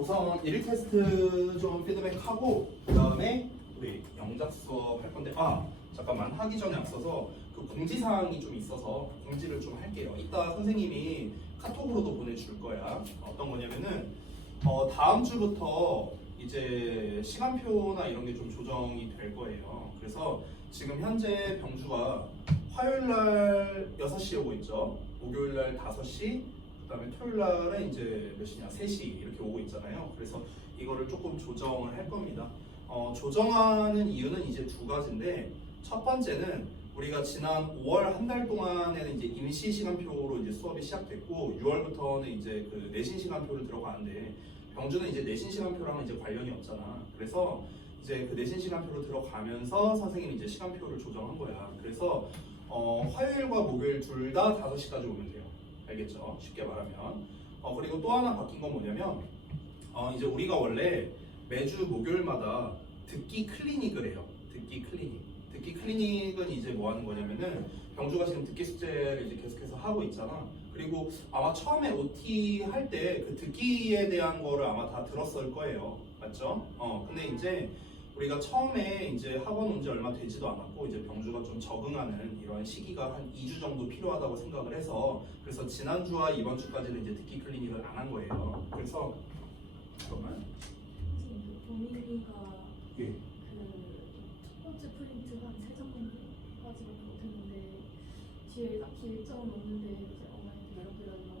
우선 1일 테스트 좀 피드백하고 그 다음에 우리 영작 수업 할 건데 잠깐만 하기 전에 앞서서 그 공지사항이 좀 있어서 공지를 좀 할게요. 이따 선생님이 카톡으로도 보내줄 거야. 어떤 거냐면은 다음 주부터 이제 시간표나 이런 게 좀 조정이 될 거예요. 그래서 지금 현재 병주가 화요일날 6시에 오고 있죠. 목요일날 5시, 그 다음에 토요일날은 이제 몇 시냐? 3시 이렇게 오고 있잖아요. 그래서 이거를 조금 조정을 할 겁니다. 조정하는 이유는 이제 두 가지인데, 첫 번째는 우리가 지난 5월 한 달 동안에는 이제 임시 시간표로 이제 수업이 시작됐고 6월부터는 이제 그 내신 시간표를 들어가는데 병주는 이제 내신 시간표랑은 이제 관련이 없잖아. 그래서 이제 그 내신 시간표로 들어가면서 선생님이 이제 시간표를 조정한 거야. 그래서 화요일과 목요일 둘 다 5시까지 오면 돼요. 알겠죠? 쉽게 말하면. 그리고 또 하나 바뀐 건 뭐냐면 이제 우리가 원래 매주 목요일마다 듣기 클리닉을 해요. 듣기 클리닉. 듣기 클리닉은 이제 뭐 하는 거냐면은 병주가 지금 듣기 숙제를 이제 계속해서 하고 있잖아. 그리고 아마 처음에 OT 할 때 그 듣기에 대한 거를 아마 다 들었을 거예요. 맞죠? 근데 이제 우리가 처음에 이제 학원 온 지 얼마 되지도 않았고 이제 병주가 좀 적응하는 이런 시기가 한 2주 정도 필요하다고 생각을 해서 그래서 지난주와 이번 주까지는 이제 듣기 클리닉을 안 한 거예요. 그래서 잠깐만. 동민이가 예. 첫 번째 프린트 한 3장까지밖에 못했는데 뒤에 딱히 일정은 없는데 이제 어머니한테 연락드려가지고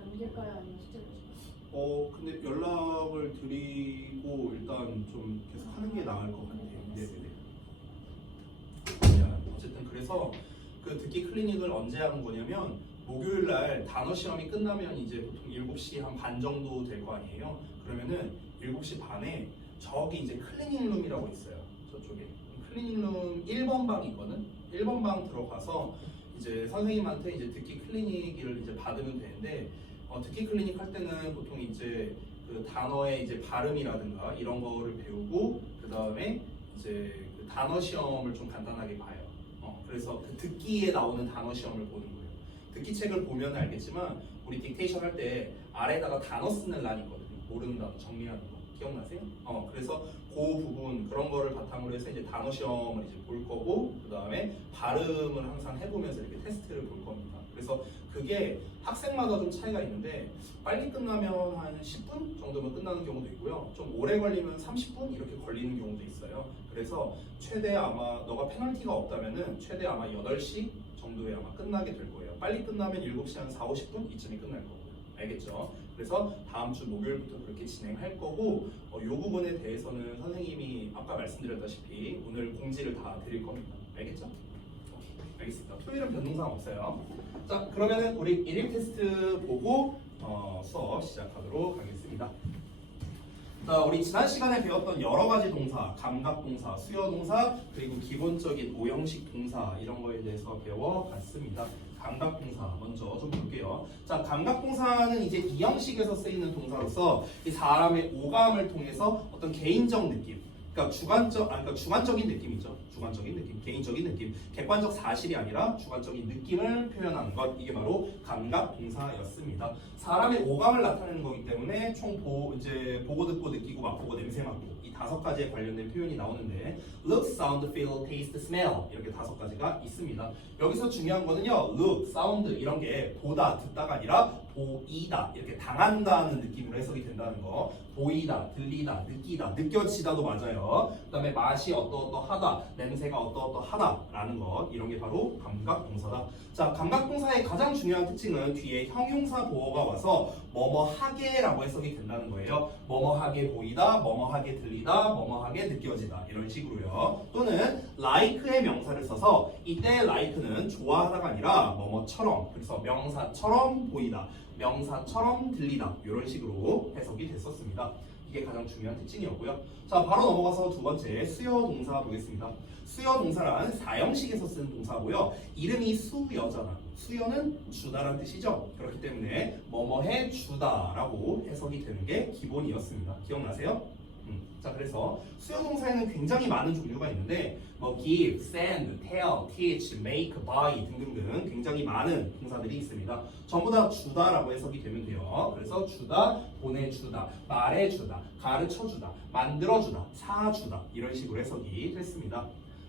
남길까요? 아니면 숙제를 주실까요? 근데 연락을 드리고 일단 좀 계속 하는 게 나을 것 같아요. 네네네. 어쨌든 그래서 그 듣기 클리닉을 언제 하는 거냐면 목요일 날 단어 시험이 끝나면 이제 보통 7시 한 반 정도 될 거 아니에요. 그러면은 7시 반에 저기 이제 클리닝 룸이라고 있어요. 저쪽에 클리닝 룸 1번 방이 있거든. 1번 방 들어가서 이제 선생님한테 이제 듣기 클리닉을 이제 받으면 되는데 듣기 클리닉 할 때는 보통 이제 그 단어의 이제 발음이라든가 이런 거를 배우고 그 다음에 이제 그 단어 시험을 좀 간단하게 봐요. 그래서 그 듣기에 나오는 단어 시험을 보는 거예요. 듣기 책을 보면 알겠지만 우리 딕테이션 할 때 아래다가 단어 쓰는 란이 있거든요. 모르는 단어 정리하는 거 기억나세요? 그래서 그 부분 그런 거를 바탕으로 해서 이제 단어 시험을 이제 볼 거고 그 다음에 발음을 항상 해보면서 이렇게 테스트를 볼 겁니다. 그래서 그게 학생마다 좀 차이가 있는데 빨리 끝나면 한 10분 정도면 끝나는 경우도 있고요. 좀 오래 걸리면 30분 이렇게 걸리는 경우도 있어요. 그래서 최대 아마 너가 페널티가 없다면은 최대 아마 8시 정도에 아마 끝나게 될 거예요. 빨리 끝나면 7시 한 4, 50분 이쯤에 끝날 거고요. 알겠죠? 그래서 다음 주 목요일부터 그렇게 진행할 거고 이 부분에 대해서는 선생님이 아까 말씀드렸다시피 오늘 공지를 다 드릴 겁니다. 알겠죠? 오케이, 알겠습니다. 토요일은 변동사항 없어요. 자, 그러면은 우리 1일 테스트 보고 수업 시작하도록 하겠습니다. 자, 우리 지난 시간에 배웠던 여러 가지 동사, 감각 동사, 수요 동사, 그리고 기본적인 오형식 동사 이런 거에 대해서 배워봤습니다. 감각 동사 먼저 좀 볼게요. 자, 감각 동사는 이제 이 형식에서 쓰이는 동사로서 이 사람의 오감을 통해서 어떤 개인적 느낌, 그러니까 주관적인 느낌이죠. 주관적인 느낌, 개인적인 느낌, 객관적 사실이 아니라 주관적인 느낌을 표현하는 것, 이게 바로 감각 동사였습니다. 사람의 오감을 나타내는 거기 때문에 총 이제 보고 듣고 느끼고 맛보고 냄새 맡고 이 5가지에 관련된 표현이 나오는데 look, sound, feel, taste, smell 이렇게 5가지가 있습니다. 여기서 중요한 거는요, look, sound 이런 게 보다, 듣다가 아니라 보이다, 이렇게 당한다는 느낌으로 해석이 된다는 거. 보이다, 들리다, 느끼다, 느껴지다도 맞아요. 그 다음에 맛이 어떠어떠하다, 냄새가 어떠어떠하다라는 것, 이런 게 바로 감각동사다. 자, 감각동사의 가장 중요한 특징은 뒤에 형용사 보어가 와서 뭐뭐하게라고 해석이 된다는 거예요. 뭐뭐하게 보이다, 뭐뭐하게 들리다, 뭐뭐하게 느껴지다 이런 식으로요. 또는 like의 명사를 써서 이때 like는 좋아하다가 아니라 뭐뭐처럼, 그래서 명사처럼 보이다, 명사처럼 들리다 이런 식으로 해석이 됐었습니다. 이게 가장 중요한 특징이었고요. 자, 바로 넘어가서 두 번째 수요 동사 보겠습니다. 수요 동사란 사형식에서 쓰는 동사고요. 이름이 수여잖아. 수여는 주다라는 뜻이죠. 그렇기 때문에 뭐뭐해 주다라고 해석이 되는 게 기본이었습니다. 기억나세요? 자, 그래서 수요 동사에는 굉장히 많은 종류가 있는데 뭐 give, send, tell, teach, make, buy 등등등 굉장히 많은 동사들이 있습니다. 전부 다 주다라고 해석이 되면 돼요. 그래서 주다, 보내주다, 말해주다, 가르쳐주다, 만들어주다, 사주다 이런 식으로 해석이 됐습니다.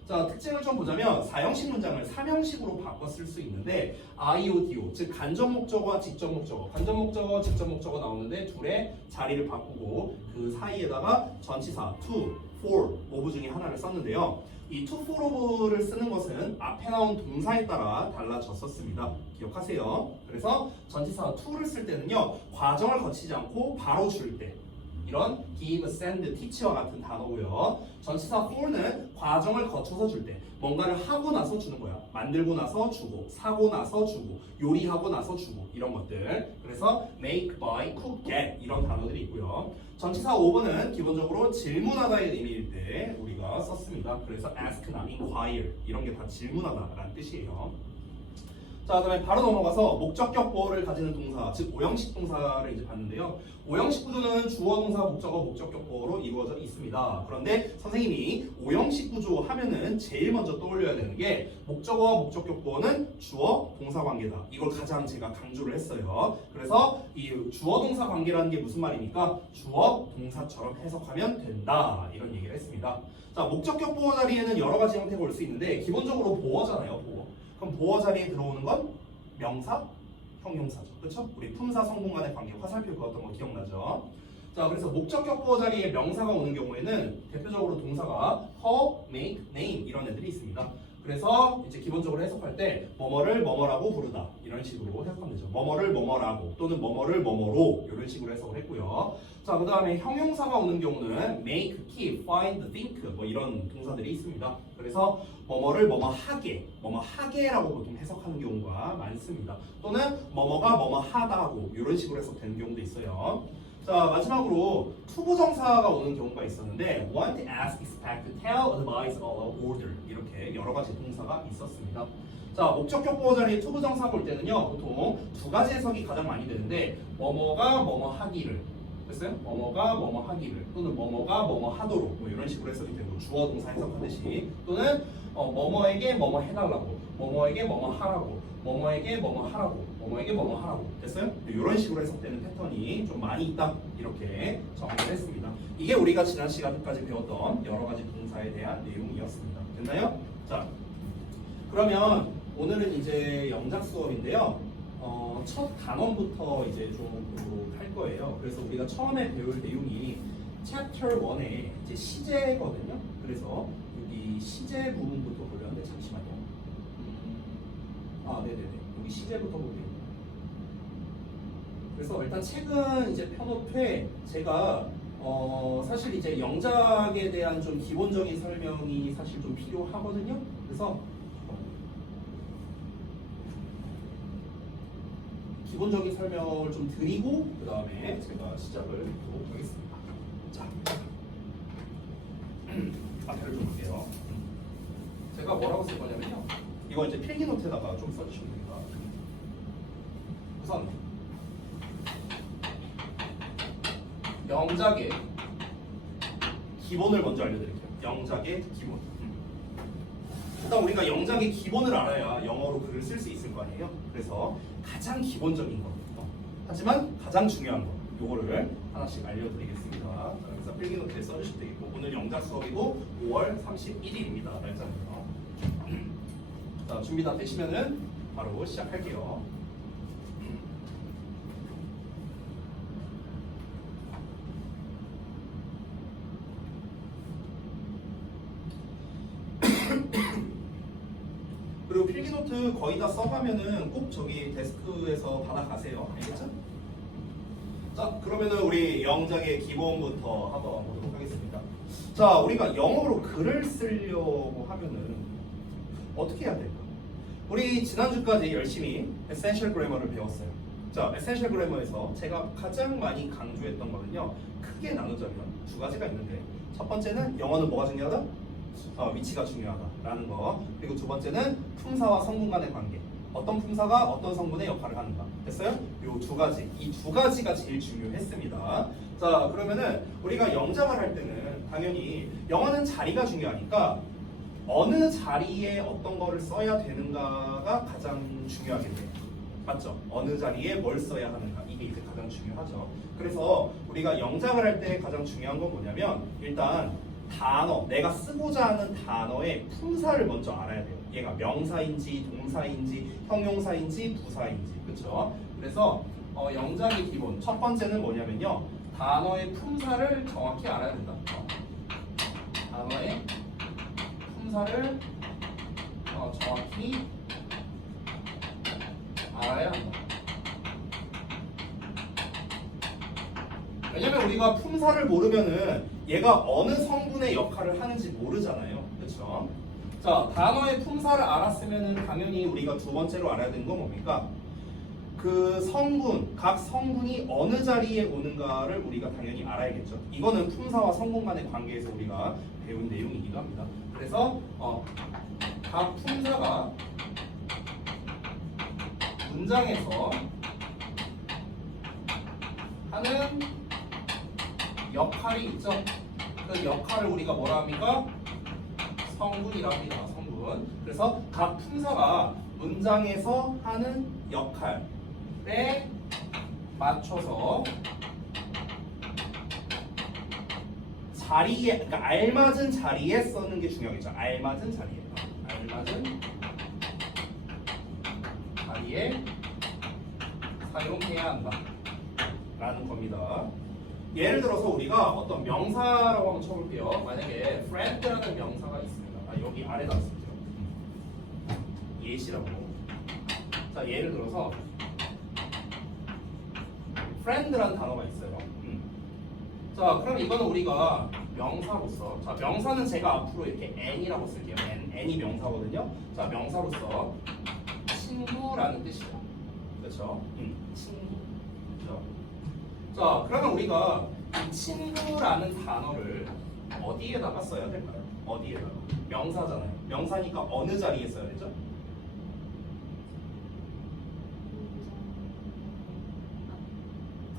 자, 특징을 좀 보자면 사형식 문장을 삼형식으로 바꿔 쓸 수 있는데 IODO, 즉 간접 목적어와 직접 목적어, 간접 목적어, 직접 목적어 나오는데 둘의 자리를 바꾸고 그 사이에다가 전치사 to, for, of 중에 하나를 썼는데요. 이 to, for, of를 쓰는 것은 앞에 나온 동사에 따라 달라졌었습니다. 기억하세요. 그래서 전치사 to를 쓸 때는요, 과정을 거치지 않고 바로 줄 때. 이런 give, send, teach와 같은 단어고요. 전치사 for는 과정을 거쳐서 줄 때 뭔가를 하고 나서 주는 거야. 만들고 나서 주고, 사고 나서 주고, 요리하고 나서 주고 이런 것들. 그래서 make, buy, cook, get 이런 단어들이 있고요. 전치사 over는 기본적으로 질문하다의 의미일 때 우리가 썼습니다. 그래서 ask나 inquire 이런 게 다 질문하다라는 뜻이에요. 자, 그다음에 바로 넘어가서 목적격 보어를 가지는 동사, 즉 오형식 동사를 이제 봤는데요. 오형식 구조는 주어, 동사, 목적어, 목적격 보어로 이루어져 있습니다. 그런데 선생님이 오형식 구조 하면은 제일 먼저 떠올려야 되는 게 목적어와 목적격 보어는 주어, 동사 관계다. 이걸 가장 제가 강조를 했어요. 그래서 이 주어, 동사 관계라는 게 무슨 말입니까? 주어, 동사처럼 해석하면 된다. 이런 얘기를 했습니다. 자, 목적격 보어 자리에는 여러 가지 형태가 올 수 있는데 기본적으로 보어잖아요, 보어. 그럼 보어 자리에 들어오는 건 명사, 형용사죠. 그렇죠? 우리 품사 성분 간의 관계 화살표 그었던 거 기억나죠? 자, 그래서 목적격 보어 자리에 명사가 오는 경우에는 대표적으로 동사가 her, make, name 이런 애들이 있습니다. 그래서 이제 기본적으로 해석할 때 뭐뭐를 뭐뭐라고 부르다 이런 식으로 해석하면 되죠. 뭐뭐를 뭐뭐라고 또는 뭐뭐를 뭐뭐로 이런 식으로 해석을 했고요. 자, 그 다음에 형용사가 오는 경우는 make, keep, find, think 뭐 이런 동사들이 있습니다. 그래서 뭐뭐를 뭐뭐하게라고 보통 해석하는 경우가 많습니다. 또는 뭐뭐가 뭐뭐하다고 이런 식으로 해석되는 경우도 있어요. 자, 마지막으로 투부정사가 오는 경우가 있었는데 want, ask, expect, tell, advise, allow, order 이렇게 여러 가지 동사가 있었습니다. 자, 목적격 보어 자리에 투부정사 볼 때는요 보통 두 가지 해석이 가장 많이 되는데 뭐뭐가 뭐뭐 하기를 됐어요? 뭐뭐가 뭐뭐 하기를 또는 뭐뭐가 뭐뭐 하도록 뭐 이런 식으로 해석이 되고 주어 동사 해석하듯이 또는 뭐뭐에게 뭐뭐 해달라고 뭐뭐에게 뭐뭐 하라고 뭐뭐에게 뭐뭐 하라고 뭐뭐에게 뭐뭐 하라고 됐어요? 이런 식으로 해석되는 패턴이 좀 많이 있다 이렇게 정리를 했습니다. 이게 우리가 지난 시간까지 배웠던 여러 가지 동사에 대한 내용이었습니다. 됐나요? 자, 그러면 오늘은 이제 영작 수업인데요. 첫 단원부터 이제 좀 할 거예요. 그래서 우리가 처음에 배울 내용이 챕터 1의 이제 시제거든요. 그래서 여기 시제 부분부터 보려는데 잠시만요. 네네네. 여기 시제부터 보게요. 그래서 일단 책은 이제 펴놓되 제가 사실 이제 영작에 대한 좀 기본적인 설명이 사실 좀 필요하거든요. 그래서 기본적인 설명을 좀 드리고 그 다음에 제가 시작을 하도록 하겠습니다. 자, 앞에를 좀 볼게요. 제가 뭐라고 쓸 거냐면요. 이거 이제 필기 노트에다가 좀 써주시면 됩니다. 우선 영작의 기본을 먼저 알려드릴게요. 영작의 기본. 일단 우리가 영작의 기본을 알아야 영어로 글을 쓸 수 있을 거 아니에요. 그래서 가장 기본적인 거, 하지만 가장 중요한 거, 요거를 하나씩 알려드리겠습니다. 그래서 필기 노트에 써주시면 되겠고 오늘 영작 수업이고 5월 31일입니다. 날짜는요. 자, 준비 다 되시면은 바로 시작할게요. 그리고 필기노트 거의 다 써가면은 꼭 저기 데스크에서 받아가세요. 알겠죠? 자, 그러면은 우리 영작의 기본부터 한번 보도록 하겠습니다. 자, 우리가 영어로 글을 쓰려고 하면은 어떻게 해야 될까? 우리 지난주까지 열심히 에센셜 그래머를 배웠어요. 자, 에센셜 그래머에서 제가 가장 많이 강조했던 거는요, 크게 나누자면 두 가지가 있는데, 첫 번째는 영어는 뭐가 중요하다? 위치가 중요하다라는 거. 그리고 두 번째는 품사와 성분 간의 관계. 어떤 품사가 어떤 성분의 역할을 하는가. 됐어요? 요 두 가지. 이 두 가지가 제일 중요했습니다. 자, 그러면은 우리가 영작을 할 때는 당연히 영어는 자리가 중요하니까 어느 자리에 어떤 거를 써야 되는가가 가장 중요하게 돼요. 맞죠? 어느 자리에 뭘 써야 하는가. 이게 이제 가장 중요하죠. 그래서 우리가 영작을 할 때 가장 중요한 건 뭐냐면 일단 단어, 내가 쓰고자 하는 단어의 품사를 먼저 알아야 돼요. 얘가 명사인지 동사인지 형용사인지 부사인지. 그렇죠? 그래서 영작의 기본 첫 번째는 뭐냐면요. 단어의 품사를 정확히 알아야 된다. 단어의 품사를 정확히 알아야 한다. 왜냐면 우리가 품사를 모르면은 얘가 어느 성분의 역할을 하는지 모르잖아요. 그렇죠? 자, 단어의 품사를 알았으면은 당연히 우리가 두 번째로 알아야 되는 건 뭡니까? 그 성분, 각 성분이 어느 자리에 오는가를 우리가 당연히 알아야겠죠. 이거는 품사와 성분 간의 관계에서 우리가 배운 내용이기도 합니다. 그래서 각 품사가 문장에서 하는 역할이 있죠. 그 역할을 우리가 뭐라 합니까? 성분이라고 합니다. 성분. 그래서 각 품사가 문장에서 하는 역할에 맞춰서 자리에, 그러니까 알맞은 자리에 쓰는 게 중요하겠죠. 알맞은 자리에. 알맞은 자리에 사용해야 한다. 라는 겁니다. 예를 들어서 우리가 어떤 명사라고 한번 쳐볼게요. 만약에 friend라는 명사가 있습니다. 여기 아래다 쓸게요. 예시라고. 자, 예를 들어서 friend라는 단어가 있어요. 자, 그럼 이거는 우리가 명사로서, 자, 명사는 제가 앞으로 이렇게 n이라고 쓸게요. n이 명사거든요. 자, 명사로서 친구라는 뜻이에요. 그렇죠? 친구. 그렇죠? 자, 그러면 우리가 이 친구라는 단어를 어디에다가 써야 될까요? 어디에다가? 명사잖아요. 명사니까 어느 자리에 써야 되죠?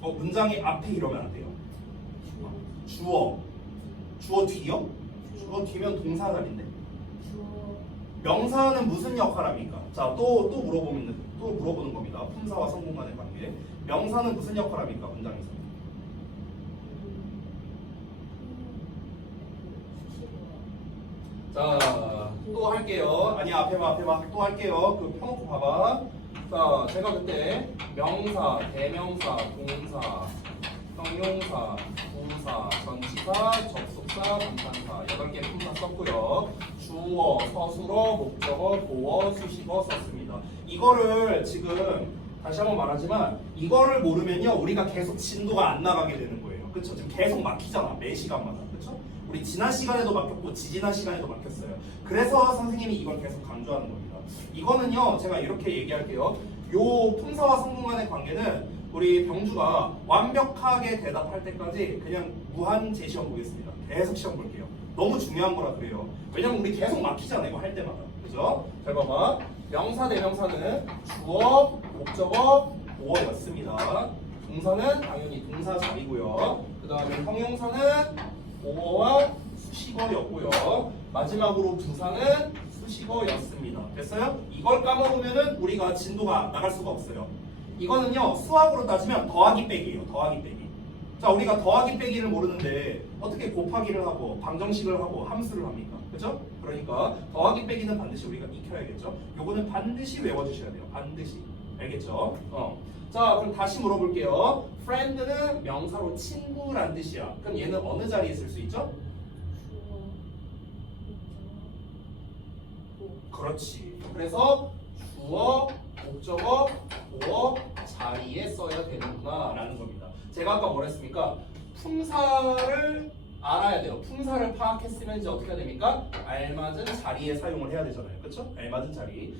문장의 앞에 이러면 안 돼요. 주어. 주어 뒤요? 주어 뒤면 동사 자리인데. 명사는 무슨 역할을 합니까? 자, 또 물어보는 겁니다. 품사와 성분 간의 관계. 명사는 무슨 역할을 합니까? 문장에서. 자, 또 할게요. 아니, 앞에 봐. 또 할게요. 그 펴놓고 봐봐. 자, 제가 그때 명사, 대명사, 동사, 형용사, 부사, 전치사, 접속사, 동사사 8개 품사 썼고요. 주어, 서술어, 목적어, 보어, 수식어 썼습니다. 이거를 지금 다시 한번 말하지만 이거를 모르면요 우리가 계속 진도가 안 나가게 되는 거예요. 그렇죠? 지금 계속 막히잖아. 매 시간마다. 그렇죠? 우리 지난 시간에도 막혔고 지지난 시간에도 막혔어요. 그래서 선생님이 이걸 계속 강조하는 겁니다. 이거는요 제가 이렇게 얘기할게요. 요 품사와 성분 간의 관계는 우리 병주가 완벽하게 대답할 때까지 그냥 무한 재시험 보겠습니다. 계속 시험 볼게요. 너무 중요한 거라 그래요. 왜냐면 우리 계속 막히잖아요. 이거 할 때마다. 그죠? 잘 봐봐. 명사, 대명사는 주어, 목적어, 보어였습니다. 동사는 당연히 동사 자리고요. 그 다음에 형용사는 보어와 수식어였고요. 마지막으로 부사는 수식어였습니다. 됐어요? 이걸 까먹으면은 우리가 진도가 나갈 수가 없어요. 이거는요 수학으로 따지면 더하기 빼기예요. 더하기 빼기. 자, 우리가 더하기 빼기를 모르는데 어떻게 곱하기를 하고 방정식을 하고 함수를 합니까? 그죠? 그러니까 더하기 빼기는 반드시 우리가 익혀야겠죠. 요거는 반드시 외워주셔야 돼요. 반드시. 알겠죠? 자, 그럼 다시 물어볼게요. friend는 명사로 친구란 뜻이야. 그럼 얘는 어느 자리에 쓸 수 있죠? 그렇지. 그래서 주어, 목적어, 보어 자리에 써야 되는구나 라는 겁니다. 제가 아까 뭐랬습니까? 품사를 알아야 돼요. 품사를 파악했으면 이제 어떻게 해야 됩니까? 알맞은 자리에 사용을 해야 되잖아요. 그렇죠? 알맞은 자리.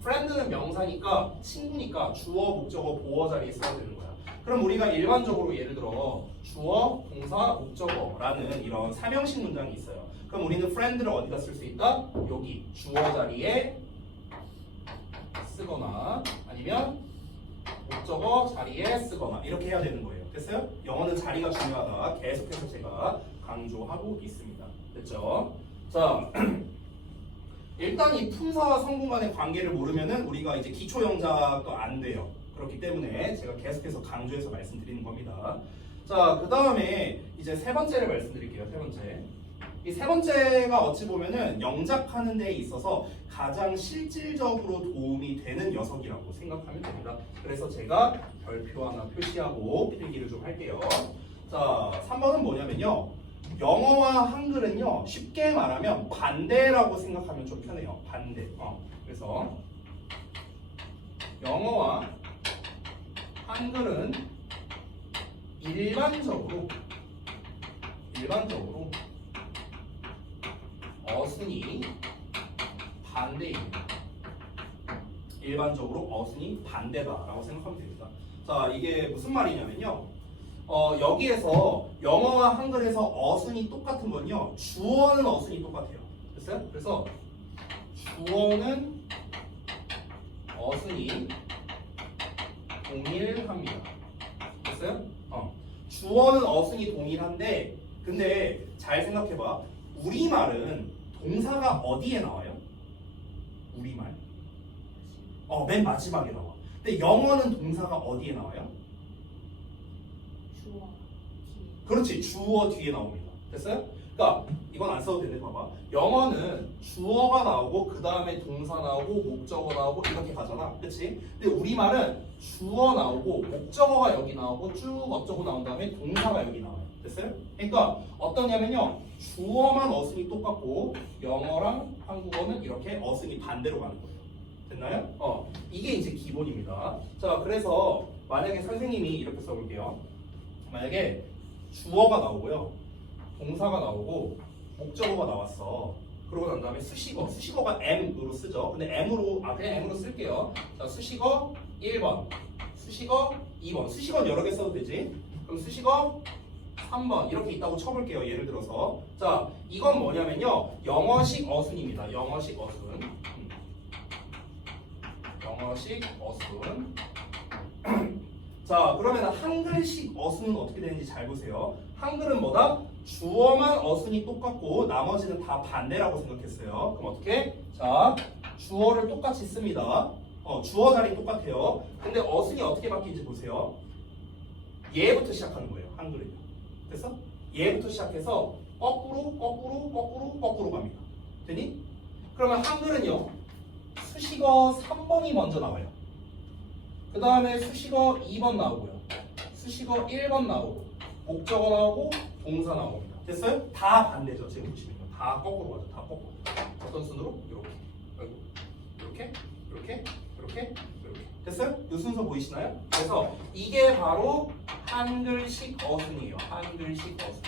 friend는 명사니까 친구니까 주어, 목적어, 보어 자리에 써야 되는 거야. 그럼 우리가 일반적으로 예를 들어 주어, 동사, 목적어라는 이런 삼형식 문장이 있어요. 그럼 우리는 friend를 어디다 쓸 수 있다? 여기 주어 자리에 쓰거나 아니면 목적어 자리에 쓰거나 이렇게 해야 되는 거예요. 됐어요? 영어는 자리가 중요하다. 계속해서 제가 강조하고 있습니다. 됐죠? 자, 일단 이 품사와 성분 간의 관계를 모르면은 우리가 이제 기초 영작도 안 돼요. 그렇기 때문에 제가 계속해서 강조해서 말씀드리는 겁니다. 자, 그 다음에 이제 세 번째를 말씀드릴게요. 세 번째. 이 세 번째가 어찌 보면은 영작하는 데 있어서 가장 실질적으로 도움이 되는 녀석이라고 생각하면 됩니다. 그래서 제가 별표 하나 표시하고 필기를 좀 할게요. 자, 3번은 뭐냐면요. 영어와 한글은요, 쉽게 말하면 반대라고 생각하면 좀 편해요. 반대. 그래서 영어와 한글은 일반적으로 어순이 반대입니다. 일반적으로 어순이 반대다라고 생각하면 됩니다. 자, 이게 무슨 말이냐면요. 여기에서 영어와 한글에서 어순이 똑같은 건요. 주어는 어순이 똑같아요. 됐어요? 그래서 주어는 어순이 동일합니다. 됐어요? 주어는 어순이 동일한데 근데 잘 생각해봐. 우리말은 동사가 어디에 나와요? 우리말? 맨 마지막에 나와. 근데 영어는 동사가 어디에 나와요? 주어 뒤에. 그렇지, 주어 뒤에 나옵니다. 됐어요? 그러니까 이건 안 써도 되네. 봐봐. 영어는 주어가 나오고 그 다음에 동사 나오고 목적어 나오고 이렇게 가잖아. 그렇지? 근데 우리말은 주어 나오고 목적어가 여기 나오고 쭉 어쩌고 나온 다음에 동사가 여기 나와요. 됐어요? 그러니까 어떠냐면요. 주어만 어순이 똑같고 영어랑 한국어는 이렇게 어순이 반대로 가는 거예요. 됐나요? 이게 이제 기본입니다. 자, 그래서 만약에 선생님이 이렇게 써볼게요. 만약에 주어가 나오고요. 동사가 나오고 목적어가 나왔어. 그러고 난 다음에 수식어가 M으로 쓰죠. 근데 그냥 M으로 쓸게요. 자, 수식어 1번, 수식어 2번, 수식어는 여러 개 써도 되지. 그럼 수식어 3번 이렇게 있다고 쳐볼게요. 예를 들어서 자, 이건 뭐냐면요. 영어식 어순입니다. 영어식 어순. 영어식 어순. 자, 그러면 한글식 어순은 어떻게 되는지 잘 보세요. 한글은 뭐다? 주어만 어순이 똑같고 나머지는 다 반대라고 생각했어요. 그럼 어떻게? 자, 주어를 똑같이 씁니다. 주어 자리 똑같아요. 근데 어순이 어떻게 바뀌는지 보세요. 얘부터 시작하는 거예요. 한글은요. 됐어? 얘부터 시작해서 거꾸로 갑니다. 되니? 그러면 한글은요. 수식어 3번이 먼저 나와요. 그 다음에 수식어 2번 나오고요. 수식어 1번 나오고 목적어 나오고 동사 나옵니다. 됐어요? 다 반대죠. 지금 보시면 다 거꾸로 가죠. 다 거꾸로. 어떤 순으로? 이렇게. 됐어요? 이 순서 보이시나요? 그래서 이게 바로 한글식 어순이에요. 한글식 어순.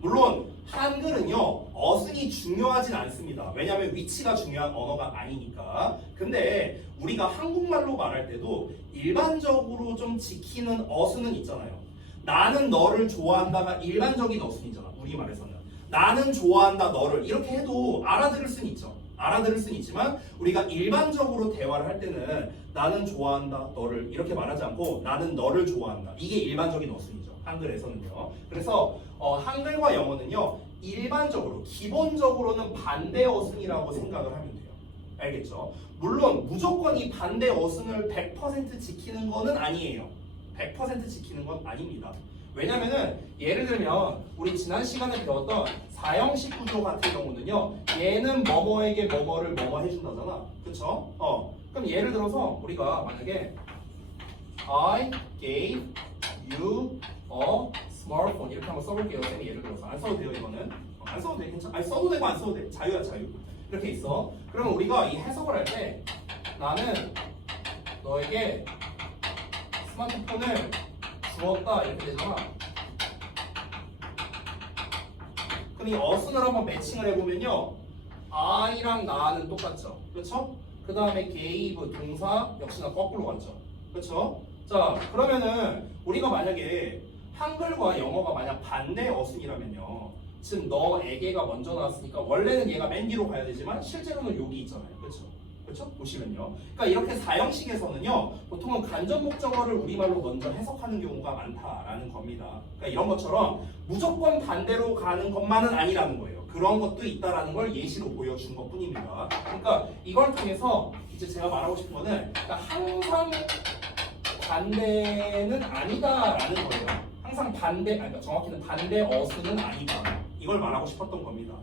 물론 한글은요 어순이 중요하진 않습니다. 왜냐하면 위치가 중요한 언어가 아니니까. 근데 우리가 한국말로 말할 때도 일반적으로 좀 지키는 어순은 있잖아요. 나는 너를 좋아한다가 일반적인 어순이잖아. 우리말에서는 나는 좋아한다 너를 이렇게 해도 알아들을 수는 있죠. 알아들을 수는 있지만 우리가 일반적으로 대화를 할 때는 나는 좋아한다 너를 이렇게 말하지 않고 나는 너를 좋아한다. 이게 일반적인 어순이죠. 한글에서는요. 그래서 한글과 영어는요 일반적으로 기본적으로는 반대 어순이라고 생각을 하면 돼요. 알겠죠? 물론 무조건 이 반대 어순을 100% 지키는 거는 아니에요. 100% 지키는 건 아닙니다. 왜냐면은 예를 들면 우리 지난 시간에 배웠던 사형식 구조 같은 경우는요 얘는 뭐뭐에게 뭐뭐를 뭐뭐 해준다잖아. 그쵸? 그럼 예를 들어서 우리가 만약에 I gave you a smartphone 이렇게 한번 써볼게요. 쌤이 예를 들어서 안 써도 돼요. 이거는 안 써도 돼. 괜찮아. 아니 써도 되고 안 써도 돼. 자유야 자유. 이렇게 있어. 그러면 우리가 이 해석을 할 때 나는 너에게 스마트폰을 주었다 이렇게 되잖아. 그럼 이 어순을 한번 매칭을 해보면요 I랑 나는 똑같죠. 그렇죠? 그 다음에 gave 동사 역시나 거꾸로 갔죠. 그렇죠? 자 그러면은 우리가 만약에 한글과 영어가 만약 반대 어순이라면요 지금 너에게가 먼저 나왔으니까 원래는 얘가 맨 뒤로 가야 되지만 실제로는 여기 있잖아요. 그렇죠? 그렇죠? 보시면요. 그러니까 이렇게 사형식에서는요, 보통은 간접 목적어를 우리말로 먼저 해석하는 경우가 많다라는 겁니다. 그러니까 이런 것처럼 무조건 반대로 가는 것만은 아니라는 거예요. 그런 것도 있다라는 걸 예시로 보여준 것뿐입니다. 그러니까 이걸 통해서 이제 제가 말하고 싶은 거는 그러니까 항상 반대는 아니다라는 거예요. 항상 반대, 그러니까 정확히는 반대 어수는 아니다. 이걸 말하고 싶었던 겁니다.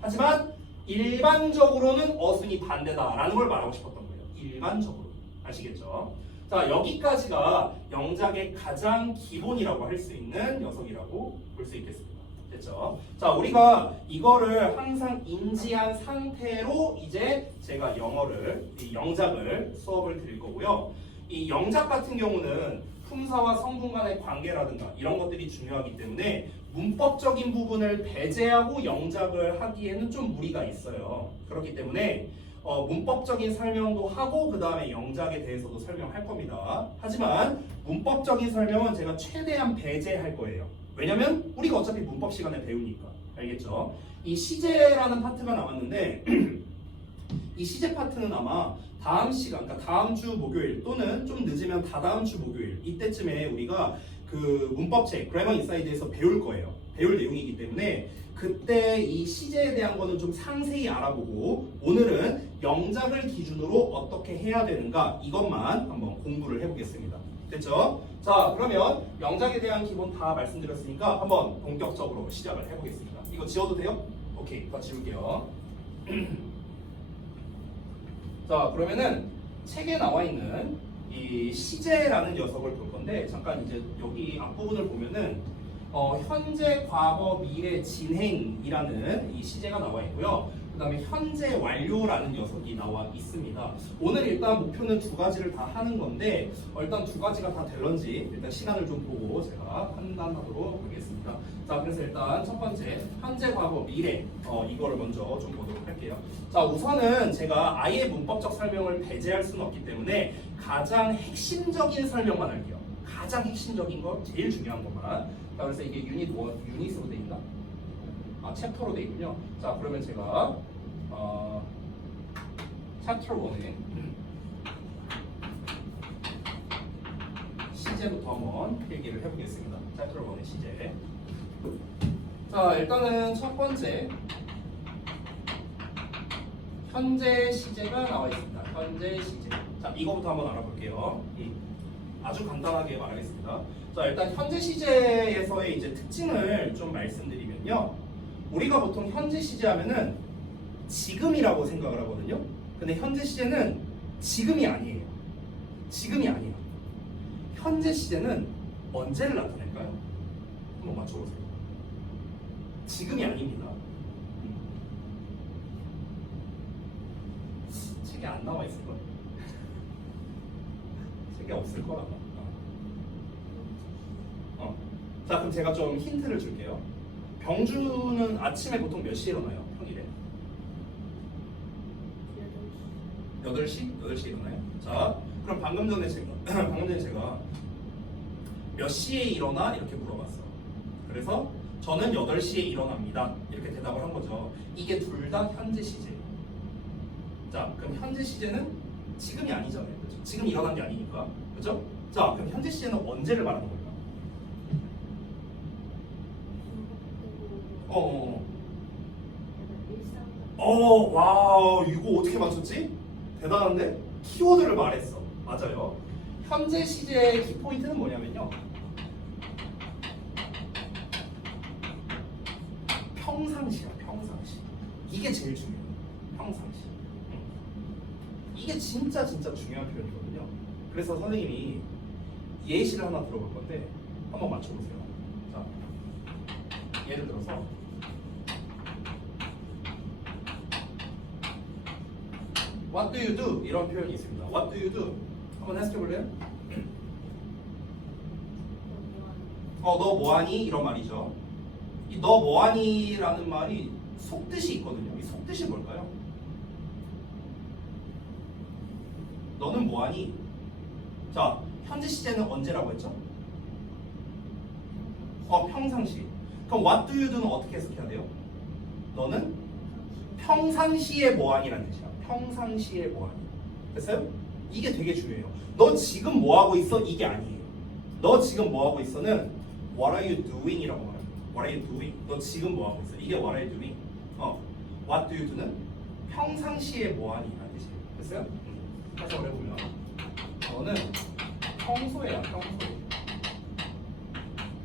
하지만 일반적으로는 어순이 반대다라는 걸 말하고 싶었던 거예요. 일반적으로. 아시겠죠? 자, 여기까지가 영작의 가장 기본이라고 할 수 있는 녀석이라고 볼 수 있겠습니다. 됐죠? 자, 우리가 이거를 항상 인지한 상태로 이제 제가 이 영작을 수업을 드릴 거고요. 이 영작 같은 경우는 품사와 성분 간의 관계라든가 이런 것들이 중요하기 때문에 문법적인 부분을 배제하고 영작을 하기에는 좀 무리가 있어요. 그렇기 때문에 문법적인 설명도 하고 그 다음에 영작에 대해서도 설명할 겁니다. 하지만 문법적인 설명은 제가 최대한 배제할 거예요. 왜냐면 우리가 어차피 문법 시간에 배우니까. 알겠죠? 이 시제라는 파트가 나왔는데 이 시제 파트는 아마 다음 시간, 그러니까 다음 주 목요일 또는 좀 늦으면 다다음 주 목요일 이때쯤에 우리가 그 문법책 그래머 인사이드에서 배울 거예요. 배울 내용이기 때문에 그때 이 시제에 대한 거는 좀 상세히 알아보고 오늘은 영작을 기준으로 어떻게 해야 되는가 이것만 한번 공부를 해보겠습니다. 됐죠? 자, 그러면 영작에 대한 기본 다 말씀드렸으니까 한번 본격적으로 시작을 해보겠습니다. 이거 지워도 돼요? 오케이, 다 지울게요. 자, 그러면은 책에 나와 있는 이 시제라는 녀석을 볼 건데 잠깐 이제 여기 앞부분을 보면은 현재, 과거, 미래, 진행이라는 이 시제가 나와 있고요. 그 다음에 현재 완료라는 녀석이 나와 있습니다. 오늘 일단 목표는 두 가지를 다 하는 건데 일단 두 가지가 다 될런지 일단 시간을 좀 보고 제가 판단하도록 하겠습니다. 자, 그래서 일단 첫 번째 현재, 과거, 미래 이거를 먼저 좀 보도록 할게요. 자, 우선은 제가 아예 문법적 설명을 배제할 수는 없기 때문에 가장 핵심적인 설명만 할게요. 가장 핵심적인 거, 제일 중요한 것만. 자, 그래서 이게 유닛으로 돼 있나? 챕터로 돼 있군요. 자, 그러면 제가 챕터 1에 시제부터 한번 필기를 해보겠습니다. 챕터 1의 시제. 자, 일단은 첫 번째 현재 시제가 나와 있습니다. 현재 시제. 자, 이거부터 한번 알아볼게요. 아주 간단하게 말하겠습니다. 자, 일단 현재 시제에서의 이제 특징을 좀 말씀드리면요. 우리가 보통 현재 시제 하면은 지금이라고 생각을 하거든요. 근데 현재 시제는 지금이 아니에요. 지금이 아니에요. 현재 시제는 언제를 나타낼까요? 한번 맞춰보세요. 지금이 아닙니다. 책에 안 나와 있을걸? 책에 없을 거라고. 자, 그럼 제가 좀 힌트를 줄게요. 병주는 아침에 보통 몇 시에 일어나요? 평일에? 8시? 8시에 일어나요? 자, 그럼 방금 전에 제가 몇 시에 일어나? 이렇게 물어봤어요. 그래서 저는 8시에 일어납니다. 이렇게 대답을 한 거죠. 이게 둘 다 현재 시제예요. 자, 그럼 현재 시제는 지금이 아니잖아요. 그렇죠? 지금 일어난 게 아니니까. 그렇죠? 자, 그럼 현재 시제는 언제를 말하는 걸까? 와, 이거 어떻게 맞췄지? 대단한데? 키워드를 말했어. 맞아요. 현재 시제의 키포인트는 뭐냐면요. 평상시야, 평상시. 이게 제일 중요해요. 평상시. 이게 진짜 중요한 표현이거든요. 그래서 선생님이 예시를 하나 들어볼 건데 한번 맞춰보세요. 자, 예를 들어서 What do you do? 이런 표현이 있습니다. What do you do? 한번 해석해 볼래요? 너 뭐하니? 이런 말이죠. 이 너 뭐하니라는 말이 속뜻이 있거든요. 이 속뜻이 뭘까요? 너는 뭐하니? 자, 현재 시제는 언제라고 했죠? 평상시. 그럼 what do you do는 어떻게 해석해야 돼요? 너는 평상시에 뭐하니라는 뜻이야. 평상시에 뭐하니? 됐어요? 이게 되게 중요해요. 너 지금 뭐하고 있어? 이게 아니에요. 너 지금 뭐하고 있어는 What are you doing? 이라고 말합니다. What are you doing? 너 지금 뭐하고 있어? 이게 What are you doing? What do you do는 평상시에 뭐하니? 라는 뜻이에요. 됐어요? 다시 말해보면 너는 평소에야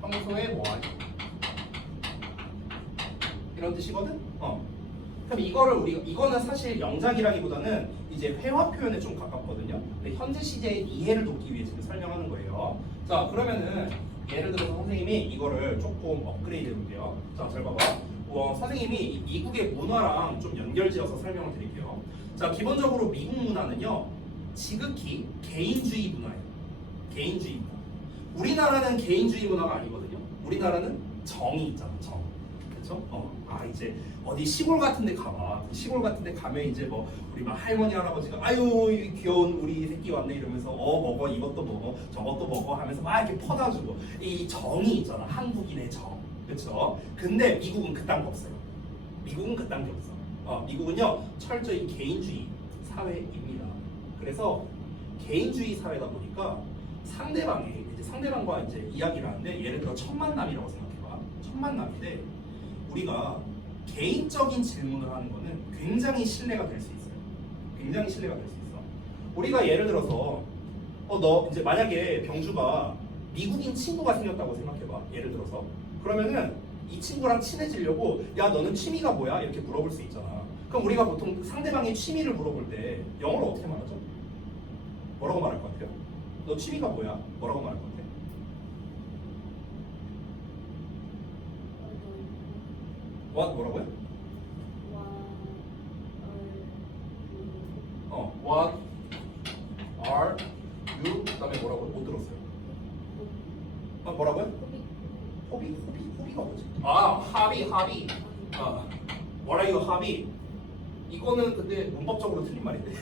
평소에 뭐하니? 이런 뜻이거든? 그럼 이거는 사실 영작이라기보다는 이제 회화 표현에 좀 가깝거든요. 근데 현재 시제의 이해를 돕기 위해 지금 설명하는 거예요. 자, 그러면은 예를 들어서 선생님이 이거를 조금 업그레이드 해볼게요. 자, 잘 봐봐. 선생님이 이 미국의 문화랑 좀 연결지어서 설명을 드릴게요. 자, 기본적으로 미국 문화는요, 지극히 개인주의 문화예요. 개인주의 문화. 우리나라는 개인주의 문화가 아니거든요. 우리나라는 정이 있잖아, 정. 그렇죠? 이제 어디 시골 같은 데 가봐. 시골 같은 데 가면 이제 뭐 우리 막 할머니 할아버지가 아유 이 귀여운 우리 새끼 왔네 이러면서 먹어 이것도 먹어 저것도 먹어 하면서 막 이렇게 퍼다 주고 이 정이 있잖아. 한국인의 정. 그렇죠? 근데 미국은 그딴 거 없어요. 미국은 그딴 게 없어. 미국은요 철저히 개인주의 사회입니다. 그래서 개인주의 사회다 보니까 상대방과 이제 이야기를 하는데 예를 들어 첫 만남이라고 생각해봐. 첫 만남인데 우리가 개인적인 질문을 하는 거는 굉장히 신뢰가 될 수 있어요. 굉장히 신뢰가 될 수 있어. 우리가 예를 들어서 너 이제 만약에 병주가 미국인 친구가 생겼다고 생각해봐. 예를 들어서 그러면은 이 친구랑 친해지려고 야 너는 취미가 뭐야? 이렇게 물어볼 수 있잖아. 그럼 우리가 보통 상대방의 취미를 물어볼 때 영어로 어떻게 말하죠? 뭐라고 말할 것 같아요? 너 취미가 뭐야? 뭐라고 말할 것 같아? 뭐라고요? What are you? 그다음에 뭐라고요? 못 들었어요. 뭐라고요? 호비가 뭐지? 하비. What are you hobby? 이거는 근데 문법적으로 틀린 말인데.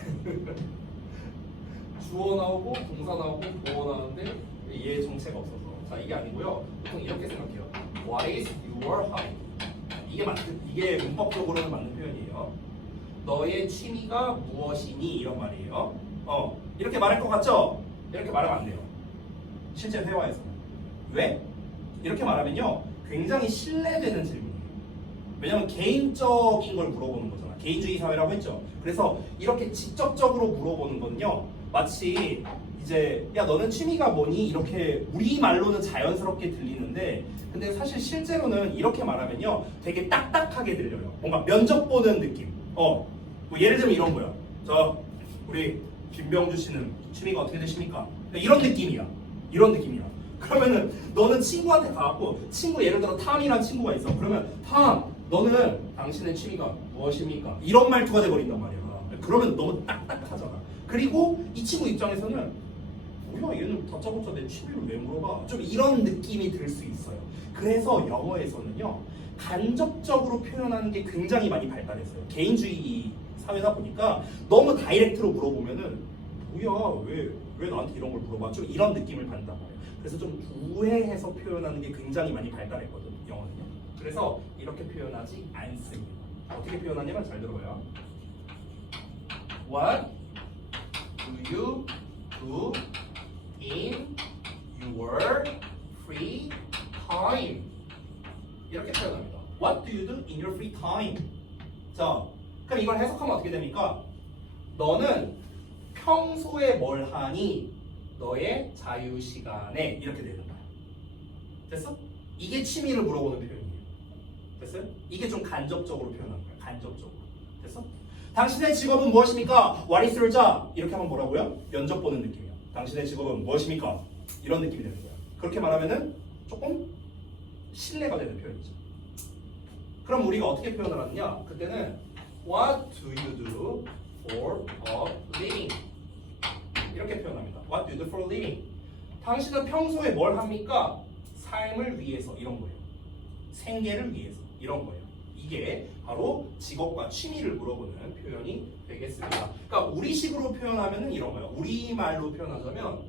주어 나오고 동사 나오고 보어 나오는데 얘 정체가 없어서. 자, 이게 아니고요. 보통 이렇게 생각해요. What is your hobby? 이게 문법적으로는 맞는 표현이에요. 너의 취미가 무엇이니? 이런 말이에요. 이렇게 말할 것 같죠? 이렇게 말하면 안 돼요. 실제 회화에서는. 왜? 이렇게 말하면요. 굉장히 신뢰되는 질문이에요. 왜냐면 개인적인 걸 물어보는 거잖아. 개인주의 사회라고 했죠. 그래서 이렇게 직접적으로 물어보는 건요. 마치 이제 야 너는 취미가 뭐니? 이렇게 우리말로는 자연스럽게 들리는데 근데 사실 실제로는 이렇게 말하면요. 되게 딱딱하게 들려요. 뭔가 면접 보는 느낌. 뭐 예를 들면 이런 거야. 우리 김병주 씨는 취미가 어떻게 되십니까? 이런 느낌이야. 그러면은 너는 친구한테 가갖고 친구 예를 들어 탐이란 친구가 있어. 그러면 탐, 너는 당신의 취미가 무엇입니까? 이런 말투가 돼버린단 말이야. 그러면 너무 딱딱하잖아. 그리고 이 친구 입장에서는 뭐야 얘는 다짜고짜 내 취미를 왜 물어봐? 좀 이런 느낌이 들 수 있어요. 그래서 영어에서는요 간접적으로 표현하는 게 굉장히 많이 발달했어요. 개인주의 사회다 보니까 너무 다이렉트로 물어보면은 뭐야 왜 나한테 이런 걸 물어봐? 좀 이런 느낌을 받는단 말이에요. 그래서 좀 우회해서 표현하는 게 굉장히 많이 발달했거든요. 영어는요. 그래서 이렇게 표현하지 않습니다. 어떻게 표현하냐면 잘 들어봐요. What do you do in your free time? 이렇게 표현합니다. What do you do in your free time? 자, 그럼 이걸 해석하면 어떻게 됩니까? 너는 평소에 뭘 하니? 너의 자유 시간에 이렇게 되는 거야. 됐어? 이게 취미를 물어보는 표현이에요. 됐어요? 이게 좀 간접적으로 표현하는 거야. 간접적으로. 됐어? 당신의 직업은 무엇입니까? What is your job? 이렇게 하면 뭐라고요? 면접 보는 느낌이야. 당신의 직업은 무엇입니까? 이런 느낌이 되는 거야. 그렇게 말하면은 조금 신뢰가 되는 표현이죠. 그럼 우리가 어떻게 표현을 하느냐? 그때는 What do you do for a living? 이렇게 표현합니다. What do you do for a living? 당신은 평소에 뭘 합니까? 삶을 위해서 이런 거예요. 생계를 위해서 이런 거예요. 이게 바로 직업과 취미를 물어보는 표현이 되겠습니다. 그러니까 우리식으로 표현하면은 이런 거예요. 우리말로 표현하자면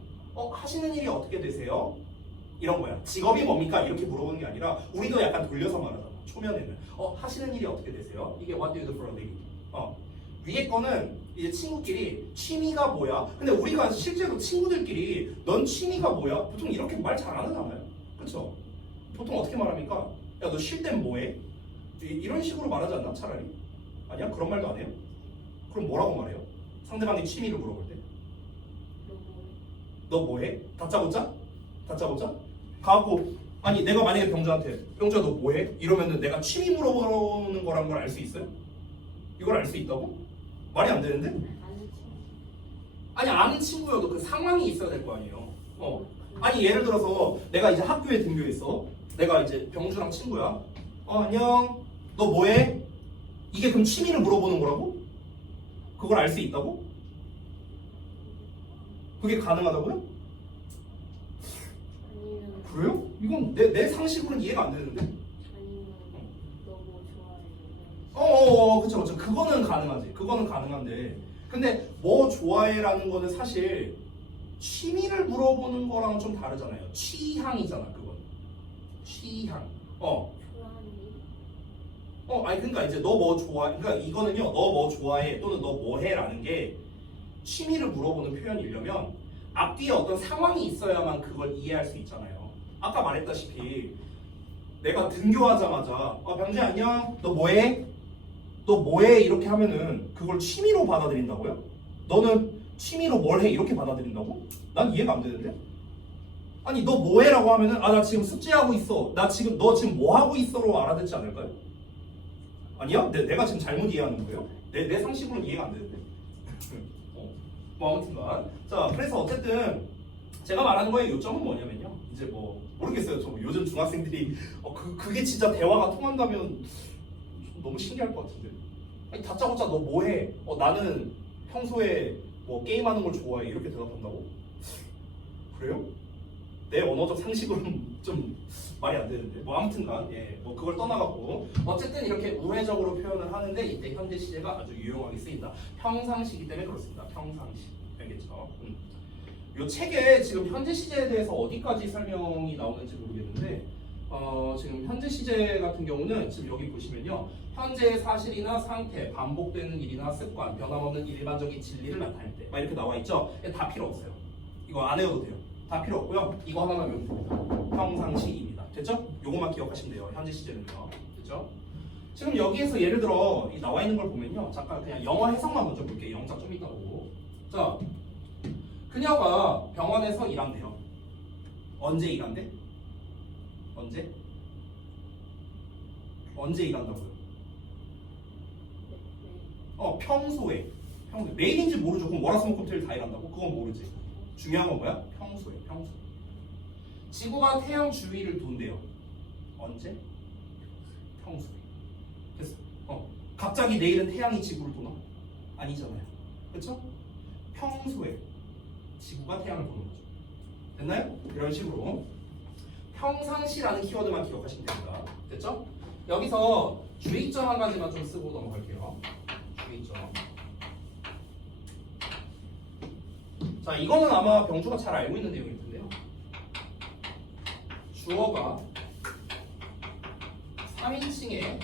하시는 일이 어떻게 되세요? 이런 거야. 직업이 뭡니까? 이렇게 물어보는 게 아니라 우리도 약간 돌려서 말하잖아. 초면에는 하시는 일이 어떻게 되세요? 이게 What do you do for a living? 위에 거는 이제 친구끼리 취미가 뭐야? 근데 우리가 실제로 친구들끼리 넌 취미가 뭐야? 보통 이렇게 말 잘 안 하잖아요. 그쵸? 보통 어떻게 말합니까? 야, 너 쉴 땐 뭐해? 이런 식으로 말하지 않나? 차라리? 아니야? 그런 말도 안 해요? 그럼 뭐라고 말해요? 상대방의 취미를 물어볼 때. 너 뭐해? 다짜고짜? 다짜고짜? 가갖고 아니 내가 만약에 병주한테 병주야 너 뭐해? 이러면은 내가 취미 물어보는 거란 걸 알 수 있어요? 이걸 알 수 있다고? 말이 안 되는데? 아니 아는 친구여도 그 상황이 있어야 될 거 아니에요. 아니 예를 들어서 내가 이제 학교에 등교했어. 내가 이제 병주랑 친구야. 안녕. 너 뭐해? 이게 그럼 취미를 물어보는 거라고? 그걸 알 수 있다고? 그게 가능하다고요? 그래요? 이건 내 상식으로는 이해가 안 되는데. 그쵸. 그거는 가능하지. 그거는 가능한데. 근데 뭐 좋아해라는 거는 사실 취미를 물어보는 거랑은 좀 다르잖아요. 취향이잖아, 그건. 취향. 아니 그러니까 이제 너 뭐 좋아해. 그러니까 이거는요. 너 뭐 좋아해 또는 너 뭐 해라는 게 취미를 물어보는 표현이려면 앞뒤에 어떤 상황이 있어야만 그걸 이해할 수 있잖아요. 아까 말했다시피 내가 등교하자마자 병주야 안녕. 너 뭐해? 너 뭐해? 이렇게 하면은 그걸 취미로 받아들인다고요? 너는 취미로 뭘 해? 이렇게 받아들인다고? 난 이해가 안 되는데? 아니 너 뭐해라고 하면은 나 지금 숙제하고 있어. 너 지금 뭐 하고 있어로 알아듣지 않을까요? 아니야? 내가 지금 잘못 이해하는 거예요? 내 상식으로는 이해가 안 되는데. 뭐 아무튼간 자 그래서 어쨌든 제가 말하는 거의 요점은 뭐냐면요. 이제 뭐 모르겠어요. 저 요즘 중학생들이 그게 진짜 대화가 통한다면 너무 신기할 것 같은데. 아니 다짜고짜 너 뭐해? 나는 평소에 뭐 게임하는 걸 좋아해 이렇게 대답한다고? 그래요? 내 언어적 상식으로는 좀 말이 안 되는데 뭐 아무튼간 뭐 그걸 떠나갖고 어쨌든 이렇게 우회적으로 표현을 하는데 이때 현재 시제가 아주 유용하게 쓰인다. 평상시이기 때문에 그렇습니다. 평상시 알겠죠? 이 책에 지금 현재 시제에 대해서 어디까지 설명이 나오는지 모르겠는데 지금 현재 시제 같은 경우는 지금 여기 보시면요. 현재의 사실이나 상태, 반복되는 일이나 습관, 변함없는 일반적인 진리를 나타낼 때 막 이렇게 나와 있죠? 다 필요 없어요. 이거 안 해도 돼요. 다 필요 없고요. 이거 하나만 외우면 됩니다. 평상시입니다. 됐죠? 요것만 기억하시면 돼요. 현재 시제는요. 됐죠? 지금 여기에서 예를 들어 나와 있는 걸 보면요. 잠깐 그냥 영어 해석만 먼저 볼게요. 영작 좀 이따 보고. 자, 그녀가 병원에서 일한대요. 언제 일한대? 언제? 언제 일한다고요? 평소에. 매일인지 모르죠. 그럼 월화수목금토일 다 일한다고? 그건 모르지. 중요한 건 뭐야? 평소에. 지구가 태양 주위를 돈대요. 언제? 평소에. 됐어. 갑자기 내일은 태양이 지구를 도나? 아니잖아요. 그렇죠? 평소에 지구가 태양을 도는 거죠. 됐나요? 이런 식으로 평상시라는 키워드만 기억하시면 됩니다. 됐죠? 여기서 주의점 한 가지만 좀 쓰고 넘어갈게요. 주의점. 자, 이거는 아마 병주가 잘 알고 있는 내용일 텐데요. 주어가 3인칭의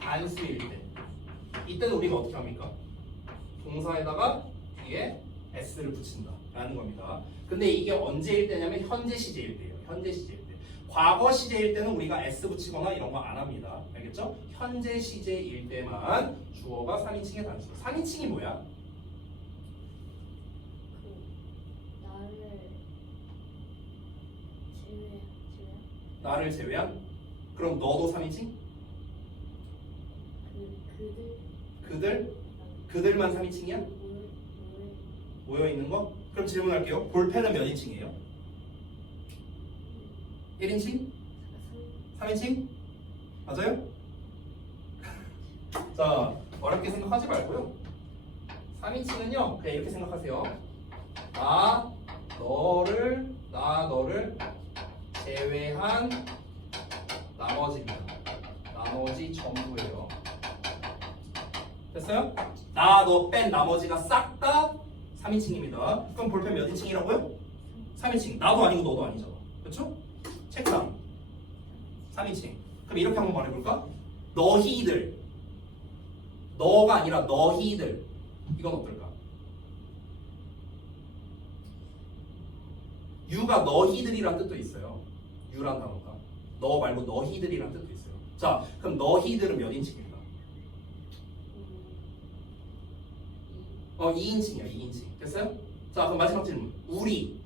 단수일 때, 이때는 우리가 어떻게 합니까? 동사에다가 뒤에 s를 붙인다 라는 겁니다. 근데 이게 언제일 때냐면 현재 시제일 때예요. 현재 시제일 때. 과거 시제일 때는 우리가 s 붙이거나 이런 거 안 합니다. 알겠죠? 현재 시제일 때만 주어가 3인칭의 단수. 3인칭이 뭐야? 나를 제외한? 그럼 너도 3인칭? 그들만 3인칭이야? 모여있는 거? 그럼 질문할게요. 볼펜은 몇 인칭이에요? 1인칭? 3인칭? 맞아요? 자, 어렵게 생각하지 말고요. 3인칭은요, 그냥 이렇게 생각하세요. 나 너를 제외한 나머지입니다. 나머지 전부예요. 됐어요? 나, 너 뺀 나머지가 싹 다 3인칭입니다. 그럼 볼펜 몇 인칭이라고요? 3인칭. 나도 아니고 너도 아니잖아. 그렇죠? 책상 3인칭. 그럼 이렇게 한번 말해볼까? 너희들. 너가 아니라 너희들. 이건 어떨까? 유가 너희들이란 뜻도 있어요. 유란 단어가 너 말고 너희들이란 뜻도 있어요. 자, 그럼 너희들은 몇 인칭일까? 2인칭이야. 2인칭. 됐어요? 자, 그럼 마지막 질문. 우리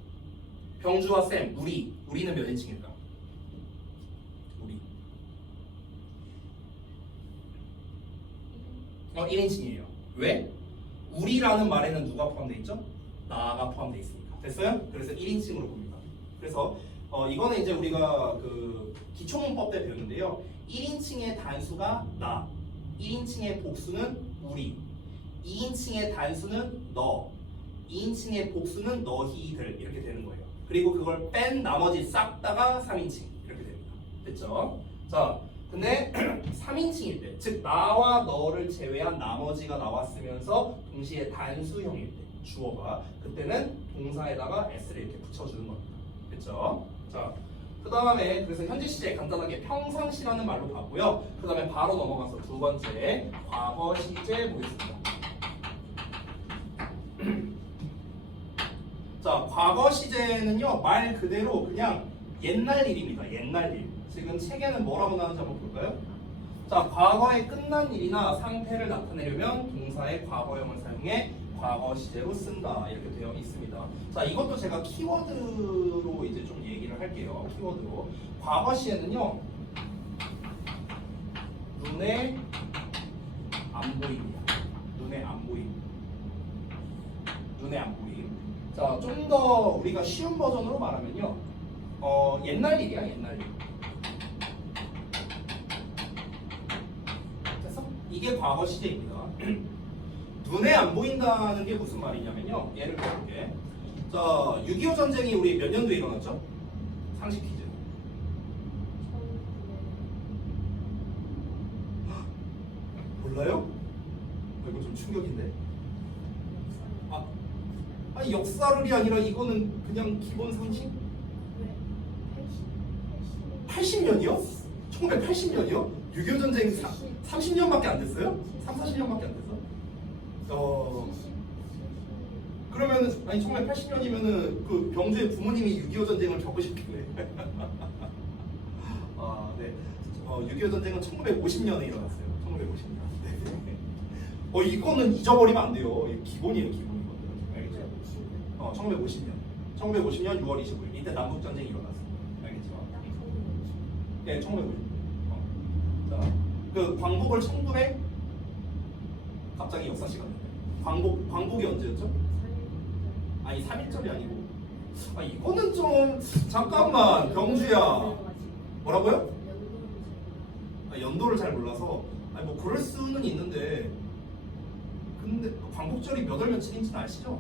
병주와 쌤, 우리는 몇 인칭일까? 우리 1인칭이에요. 왜? 우리라는 말에는 누가 포함되어 있죠? 나가 포함되어 있으니까. 됐어요? 그래서 1인칭으로 봅니다. 그래서 이거는 이제 우리가 그 기초문법 때 배웠는데요. 1인칭의 단수가 나, 1인칭의 복수는 우리, 2인칭의 단수는 너, 2인칭의 복수는 너희들 이렇게 되는 거예요. 그리고 그걸 뺀 나머지 싹 다가 3인칭 이렇게 됩니다. 됐죠? 자, 근데 3인칭일 때, 즉 나와 너를 제외한 나머지가 나왔으면서 동시에 단수형일 때, 주어가 그때는 동사에다가 s를 이렇게 붙여주는 겁니다. 됐죠? 자, 그 다음에 그래서 현재 시제 간단하게 평상시라는 말로 봤고요. 그 다음에 바로 넘어가서 두 번째 과거 시제 보겠습니다. 자, 과거 시제는요 말 그대로 그냥 옛날 일입니다. 옛날 일. 지금 책에는 뭐라고 나오는지 한번 볼까요? 자, 과거에 끝난 일이나 상태를 나타내려면 동사의 과거형을 사용해 과거 시제로 쓴다 이렇게 되어 있습니다. 자, 이것도 제가 키워드로 이제 좀 얘기를 할게요. 키워드로 과거 시제는요 눈에 안 보입니다. 눈에 안 보임. 눈에 안 보임. 자, 좀 더 우리가 쉬운 버전으로 말하면요 옛날 일이야. 옛날 일. 됐어? 이게 과거 시제입니다. 눈에 안 보인다는 게 무슨 말이냐면요. 예를 들어볼게. 자, 6.25 전쟁이 우리 몇 년도에 일어났죠? 상식 퀴즈. 몰라요? 이거 좀 충격인데. 아니 역사를이 아니라 이거는 그냥 기본 상식? 80년이요? 1980년이요? 6.25 전쟁 30년밖에 안 됐어요? 40년밖에 안 됐어? 그러면은 아니 1980년이면은 그 병주의 부모님이 6.25 전쟁을 겪으셨길래 아, 네. 6.25 전쟁은 1950년에 일어났어요. 1950년. 네. 이거는 잊어버리면 안 돼요. 이거 기본이에요, 기본이거든요. 알겠죠? 1950년. 1950년 6월 25일. 이때 남북 전쟁이 일어났어요. 알겠죠? 네, 1950년. 자, 그 광복을 1900 갑자기 역사 시간. 광복이 언제였죠? 아니 3.1절이 아니고. 아 이거는 좀 잠깐만 병주야. 뭐라고요? 연도를 잘 몰라서. 아니 뭐 그럴 수는 있는데. 근데 광복절이 몇 월 며칠인지는 아시죠?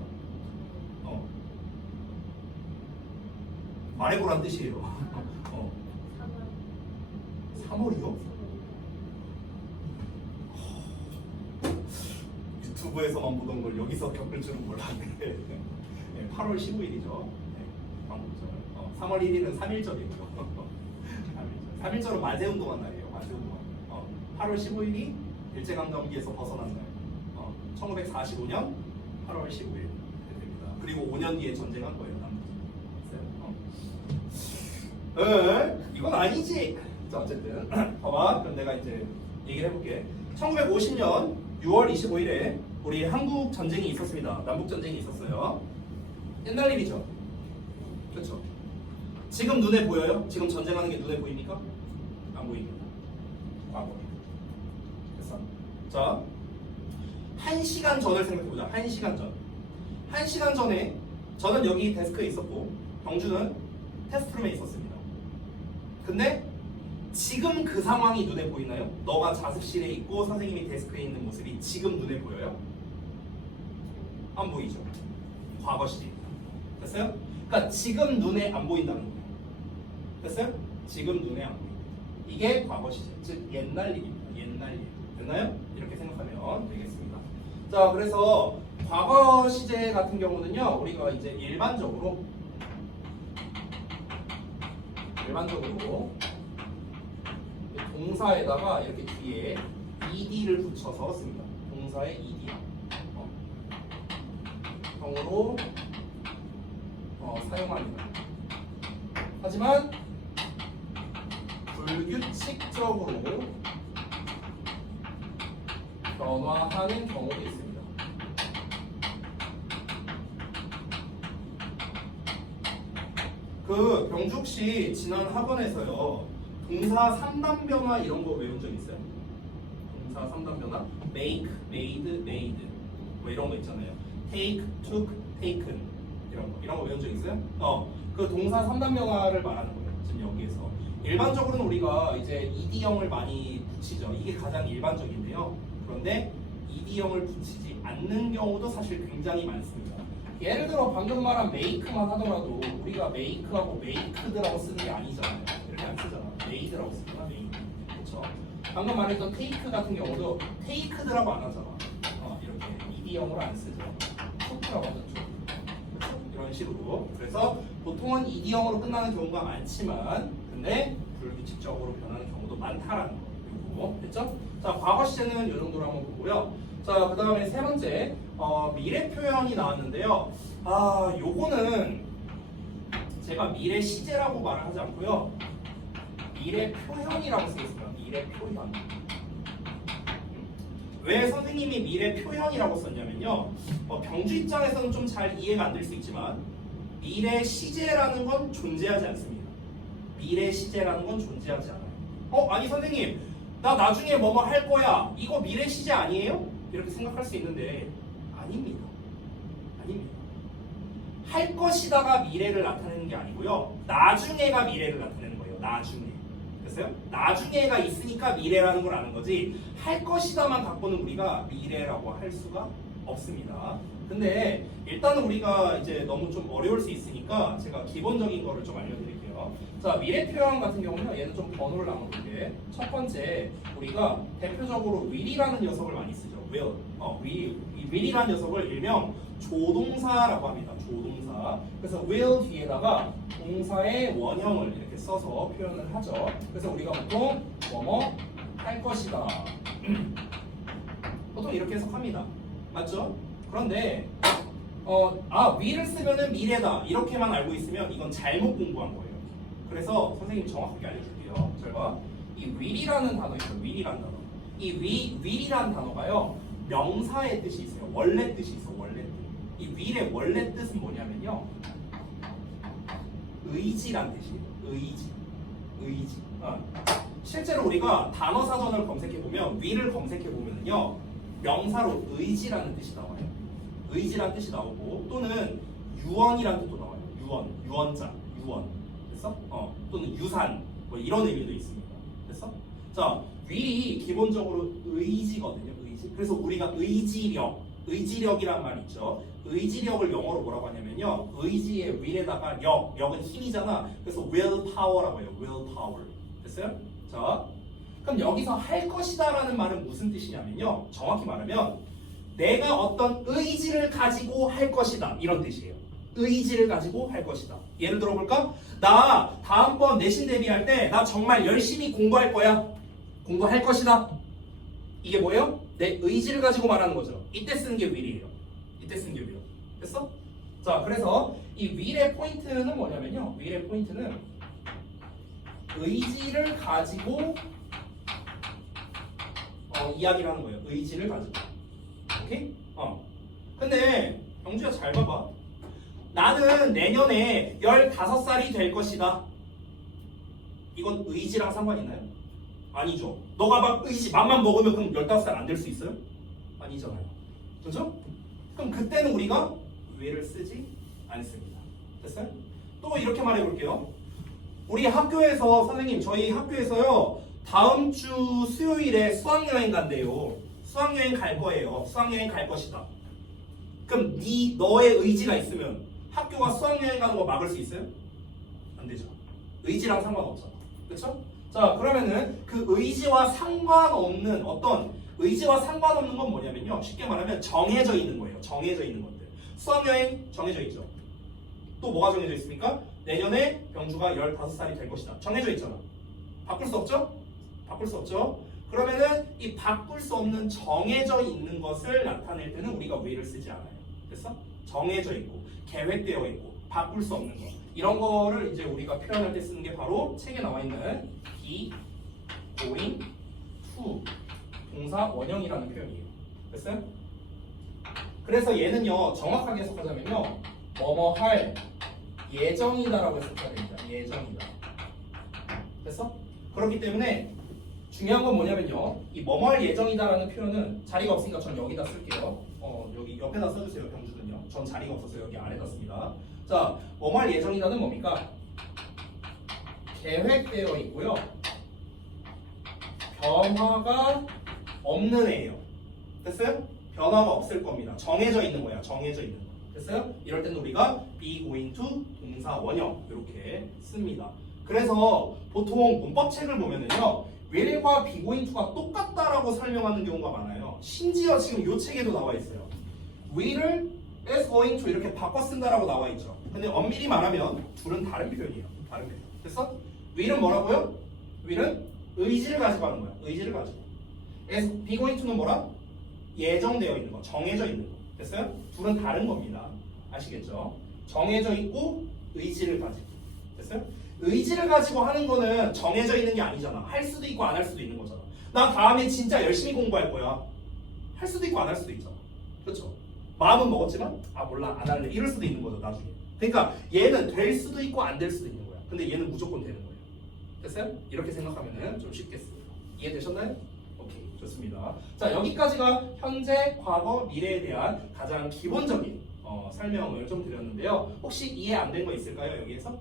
말해보란 뜻이에요. 3월이요? 유튜브에서만 보던 걸 여기서 겪을 줄은 몰랐네. 네, 8월 15일이죠. 네, 광복절. 3월 1일은 3.1절이고요. 3.1절은 만세운동한 날이에요. 만세운동한 날. 8월 15일이 일제강점기에서 벗어난 날. 1945년 8월 15일 됩니다. 그리고 5년 뒤에 전쟁한 거예요. 이건 아니지. 자, 어쨌든 봐봐. 그럼 내가 이제 얘기를 해볼게. 1950년 6월 25일에 우리 한국 전쟁이 있었습니다. 남북 전쟁이 있었어요. 옛날 일이죠. 그렇죠. 지금 눈에 보여요? 지금 전쟁하는 게 눈에 보입니까? 안 보입니다. 과거. 됐어? 자, 1시간 전을 생각해보자. 1시간 전. 1시간 전에 저는 여기 데스크에 있었고 병주는 테스트룸에 있었습니다. 근데 지금 그 상황이 눈에 보이나요? 너가 자습실에 있고 선생님이 데스크에 있는 모습이 지금 눈에 보여요? 안 보이죠? 과거 시제입니다. 됐어요? 그러니까 지금 눈에 안 보인다는 거예요. 됐어요? 지금 눈에 안 보인다. 이게 과거 시제, 즉 옛날 일입니다. 옛날 일. 됐나요? 이렇게 생각하면 되겠습니다. 자, 그래서 과거 시제 같은 경우는요, 우리가 이제 일반적으로 동사에다가 이렇게 뒤에 ed를 붙여서 씁니다. 동사에 ed. 경우로 사용합니다. 하지만 불규칙적으로 변화하는 경우도 있습니다. 그 병주 씨 지난 학원에서요 동사 3단 변화 이런 거 외운 적 있어요? 동사 3단 변화? make, made, made 뭐 이런 거 있잖아요. take, took, taken 이런 거 외운 적 있어요? 그 동사 3단 변화를 말하는 거예요. 지금 여기에서 일반적으로는 우리가 이제 ed형을 많이 붙이죠. 이게 가장 일반적인데요. 그런데 ed형을 붙이지 않는 경우도 사실 굉장히 많습니다. 예를 들어 방금 말한 make만 하더라도 우리가 make하고 maked라고 쓰는 게 아니잖아요. 이렇게 안 쓰잖아. made라고 쓰잖아. made. 그렇죠? 방금 말했던 take 같은 경우도 taked라고 안 하잖아. 이렇게 ed형으로 안 쓰죠. took라고 하죠. 그렇죠? 이런 식으로. 그래서 보통은 ed형으로 끝나는 경우가 많지만 근데 불규칙적으로 변하는 경우도 많다라는 거. 됐죠? 자, 과거 시제는 이 정도로 한번 보고요. 자, 그 다음에 세 번째, 미래 표현이 나왔는데요. 요거는 제가 미래 시제라고 말을 하지 않고요. 미래 표현이라고 쓰겠습니다. 미래 표현. 왜 선생님이 미래 표현이라고 썼냐면요. 병주 입장에서는 좀 잘 이해가 안 될 수 있지만 미래 시제라는 건 존재하지 않습니다. 미래 시제라는 건 존재하지 않아요. 아니 선생님, 나 나중에 뭐뭐 할 거야. 이거 미래 시제 아니에요? 이렇게 생각할 수 있는데 아닙니다. 아닙니다. 할 것이다가 미래를 나타내는 게 아니고요. 나중에가 미래를 나타내는 거예요. 나중에. 됐어요? 나중에가 있으니까 미래라는 걸 아는 거지 할 것이다만 갖고는 우리가 미래라고 할 수가 없습니다. 근데 일단은 우리가 이제 너무 좀 어려울 수 있으니까 제가 기본적인 거를 좀 알려드릴게요. 자, 미래 표현 같은 경우는 얘는 좀 번호를 나눠볼게. 첫 번째, 우리가 대표적으로 will이라는 녀석을 많이 쓰죠. will. will이라는 녀석을 일명 조동사라고 합니다. 조동사. 그래서 will 뒤에다가 동사의 원형을 이렇게 써서 표현을 하죠. 그래서 우리가 보통 뭐뭐 할 것이다. 보통 이렇게 해석합니다. 맞죠? 그런데 will을 쓰면은 미래다 이렇게만 알고 있으면 이건 잘못 공부한 거예요. 그래서 선생님 정확하게 알려줄게요. 잘 봐. 이 will이라는 단어 있어요. will이라는 단어. 이 will이라는 단어가요. 명사의 뜻이 있어요. 원래 뜻이 있어. 원래 뜻. 이 will의 원래 뜻은 뭐냐면요. 의지란 뜻이에요. 의지. 실제로 우리가 단어 사전을 검색해 보면 will을 검색해 보면요. 명사로 의지라는 뜻이 나와요. 의지라는 뜻이 나오고 또는 유언이라는 뜻도 나와요. 유언자, 유언. 됐어? 또는 유산 뭐 이런 의미도 있습니다. 됐어? 자, will이 기본적으로 의지거든요. 의지. 그래서 우리가 의지력이란 말 있죠. 의지력을 영어로 뭐라고 하냐면요. 의지의 will에다가 역은 힘이잖아. 그래서 willpower라고 해요. willpower. 됐어요? 자, 그럼 여기서 할 것이다라는 말은 무슨 뜻이냐면요. 정확히 말하면 내가 어떤 의지를 가지고 할 것이다 이런 뜻이에요. 의지를 가지고 할 것이다. 예를 들어 볼까? 나 다음번 내신 대비할 때 나 정말 열심히 공부할 거야. 공부할 것이다. 이게 뭐예요? 내 의지를 가지고 말하는 거죠. 이때 쓰는 게 will이에요. 이때 쓰는 게 will. 됐어? 자, 그래서 이 will의 포인트는 뭐냐면요. will의 포인트는 의지를 가지고 이야기를 하는 거예요. 의지를 가지고. 오케이? 근데 영주야 잘 봐봐. 나는 내년에 15살이 될 것이다. 이건 의지랑 상관 있나요? 아니죠. 너가 막 의지 맘만 먹으면 그럼 15살 안 될 수 있어요? 아니잖아요. 그렇죠? 그럼 그때는 우리가 will을 쓰지 않습니다. 됐어요? 또 이렇게 말해 볼게요. 우리 학교에서 선생님 저희 학교에서요. 다음 주 수요일에 수학여행 간대요. 수학여행 갈 거예요. 수학여행 갈 것이다. 그럼 너의 의지가 있으면 학교가 수학여행 가는 거 막을 수 있어요? 안 되죠. 의지랑 상관없잖아. 그렇죠? 자, 그러면은 그 의지와 상관없는 의지와 상관없는 건 뭐냐면요. 쉽게 말하면 정해져 있는 거예요. 정해져 있는 것들. 수학여행 정해져 있죠. 또 뭐가 정해져 있습니까? 내년에 병주가 15살이 될 것이다. 정해져 있잖아. 바꿀 수 없죠? 바꿀 수 없죠? 그러면은 이 바꿀 수 없는 정해져 있는 것을 나타낼 때는 우리가 will을 쓰지 않아요. 됐어? 정해져 있고 계획되어 있고 바꿀 수 없는 거 이런 거를 이제 우리가 표현할 때 쓰는 게 바로 책에 나와 있는 be, going, to 동사 원형이라는 표현이에요. 됐어요? 그래서 얘는요 정확하게 해석하자면요 뭐뭐 할 예정이다라고 해석해야 됩니다. 예정이다. 됐어? 그렇기 때문에 중요한 건 뭐냐면요 이 뭐뭐 할 예정이다라는 표현은 자리가 없으니까 전 여기다 쓸게요. 여기 옆에다 써주세요. 병주는요. 전 자리가 없어서 여기 안에다 씁니다. 자, 뭐뭐 할 예정이다는 뭡니까? 계획되어 있고요. 변화가 없는 애예요. 됐어요? 변화가 없을 겁니다. 정해져 있는 거야. 정해져 있는 거. 됐어요? 이럴 때는 우리가 be going to 동사 원형 이렇게 씁니다. 그래서 보통 문법책을 보면은요 will과 be going to가 똑같다라고 설명하는 경우가 많아요. 심지어 지금 이 책에도 나와 있어요. will을 is going to 이렇게 바꿔 쓴다라고 나와 있죠. 근데 엄밀히 말하면 둘은 다른 표현이에요. 다른 표현. 됐어? will은 뭐라고요? will은 의지를 가지고 하는 거야. 의지를 가지고. as be going to는 뭐라? 예정되어 있는 거, 정해져 있는 거. 됐어요? 둘은 다른 겁니다. 아시겠죠? 정해져 있고 의지를 가지고. 됐어요? 의지를 가지고 하는 거는 정해져 있는 게 아니잖아. 할 수도 있고 안 할 수도 있는 거잖아. 나 다음에 진짜 열심히 공부할 거야. 할 수도 있고 안 할 수도 있잖아. 그렇죠? 마음은 먹었지만 아 몰라 안 할래 이럴 수도 있는 거죠 나중에. 그러니까 얘는 될 수도 있고 안 될 수도 있는 거야. 근데 얘는 무조건 되는 거예요. 됐어요? 이렇게 생각하면은 좀 쉽겠어요. 이해되셨나요? 오케이 좋습니다. 자 여기까지가 현재, 과거, 미래에 대한 가장 기본적인 설명을 좀 드렸는데요. 혹시 이해 안 된 거 있을까요 여기에서?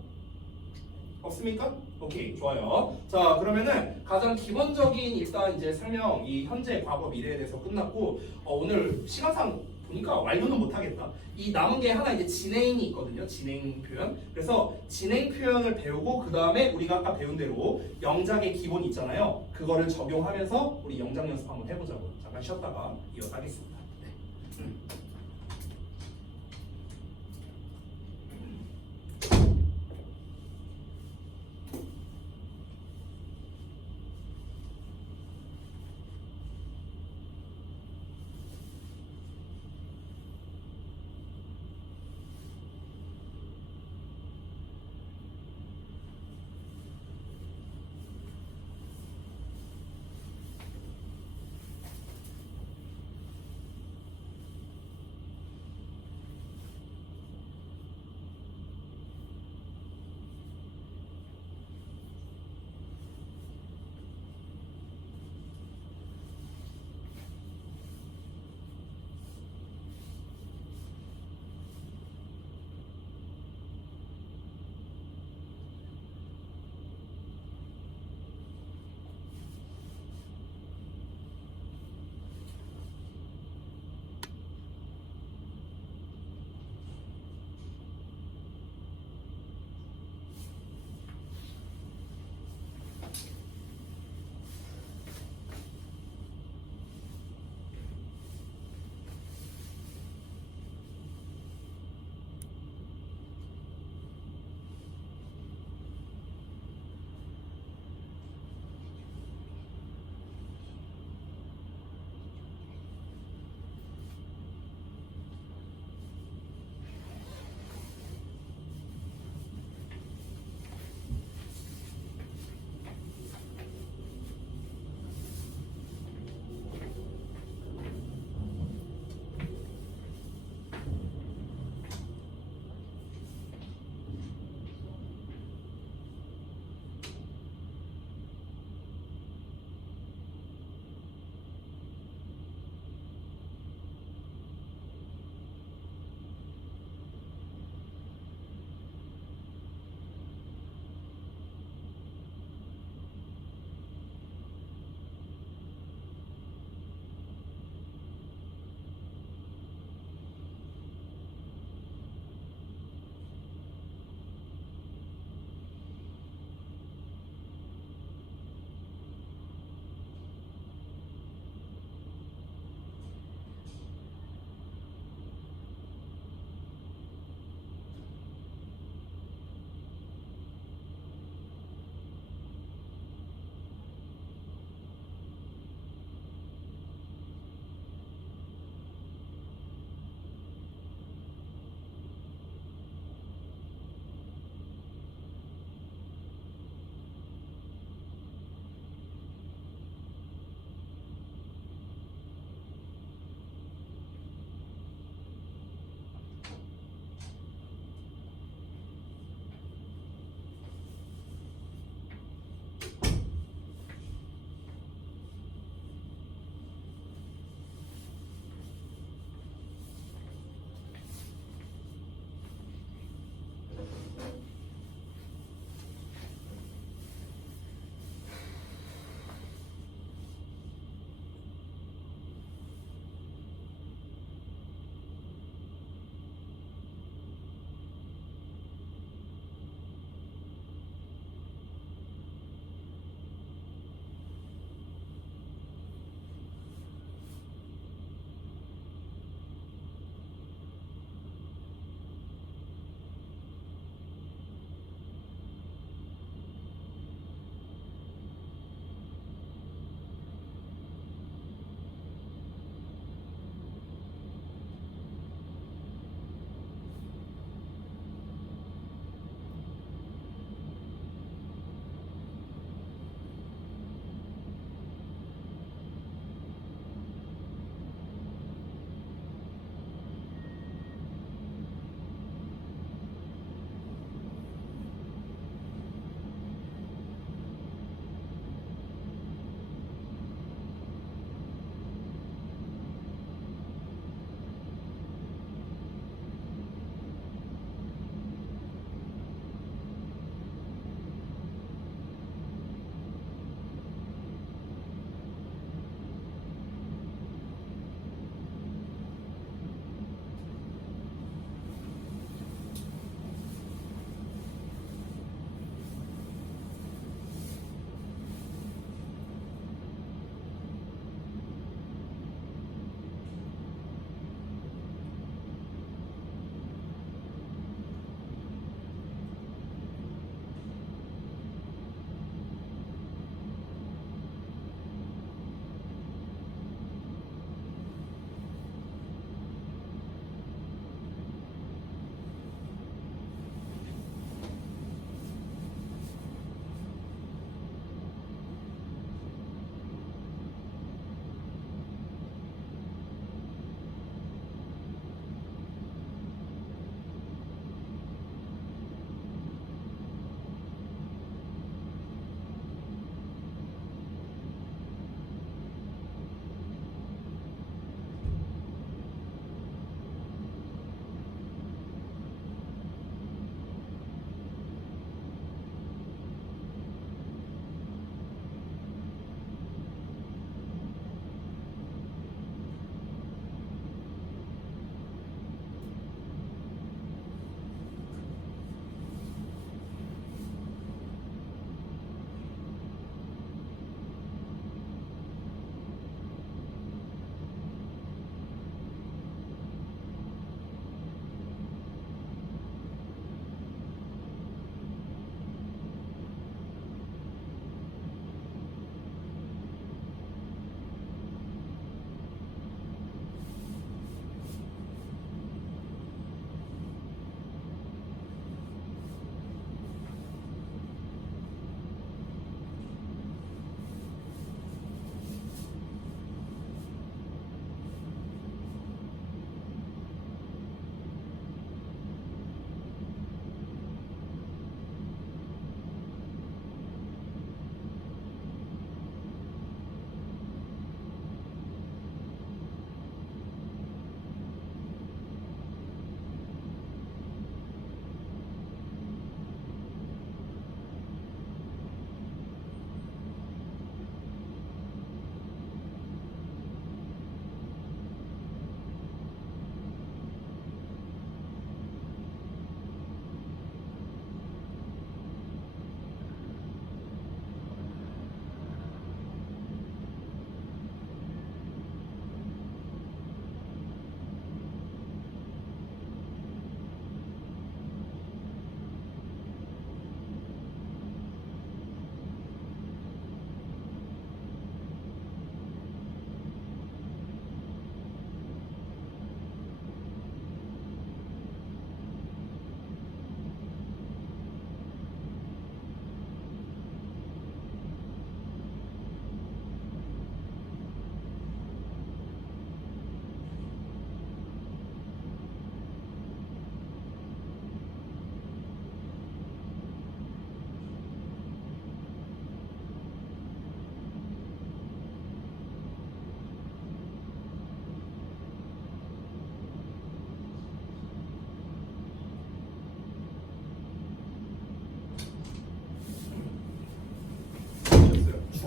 없습니까? 오케이 좋아요. 자 그러면은 가장 기본적인 일단 이제 설명 이 현재, 과거, 미래에 대해서 끝났고 오늘 시간상 보니까 완료는 못하겠다. 이 남은 게 하나 이제 진행이 있거든요. 진행 표현. 그래서 진행 표현을 배우고 그 다음에 우리가 아까 배운 대로 영작의 기본 있잖아요. 그거를 적용하면서 우리 영작 연습 한번 해보자고. 잠깐 쉬었다가 이어가겠습니다. 네.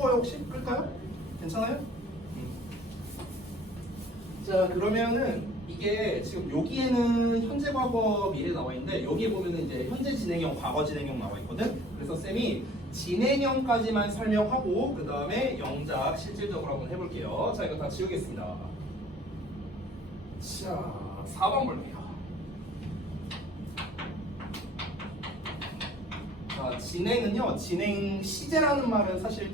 추워요 혹시? 끌까요? 괜찮아요? 자 그러면은 이게 지금 여기에는 현재 과거 미래 나와 있는데 여기에 보면은 이제 현재 진행형 과거 진행형 나와 있거든. 그래서 쌤이 진행형까지만 설명하고 그 다음에 영작 실질적으로 한번 해볼게요. 자 이거 다 지우겠습니다. 자 4번 볼게요. 자 진행은요, 진행 시제라는 말은 사실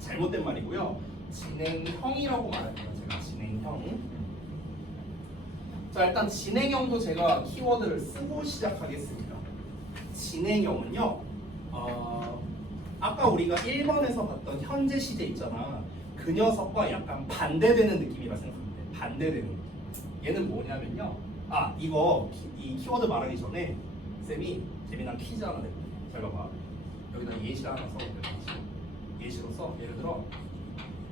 잘못된 말이고요. 진행형이라고 말할게요. 제가 진행형. 자 일단 진행형도 제가 키워드를 쓰고 시작하겠습니다. 진행형은요, 아까 우리가 1번에서 봤던 현재 시제 있잖아. 그 녀석과 약간 반대되는 느낌이라 생각하면 돼. 반대되는 느낌. 얘는 뭐냐면요. 이 키워드 말하기 전에 쌤이 재미난 퀴즈 하나 낼게요. 잘 봐봐. 여기다 예시를 하나 써볼게요. 예시로서 예를 들어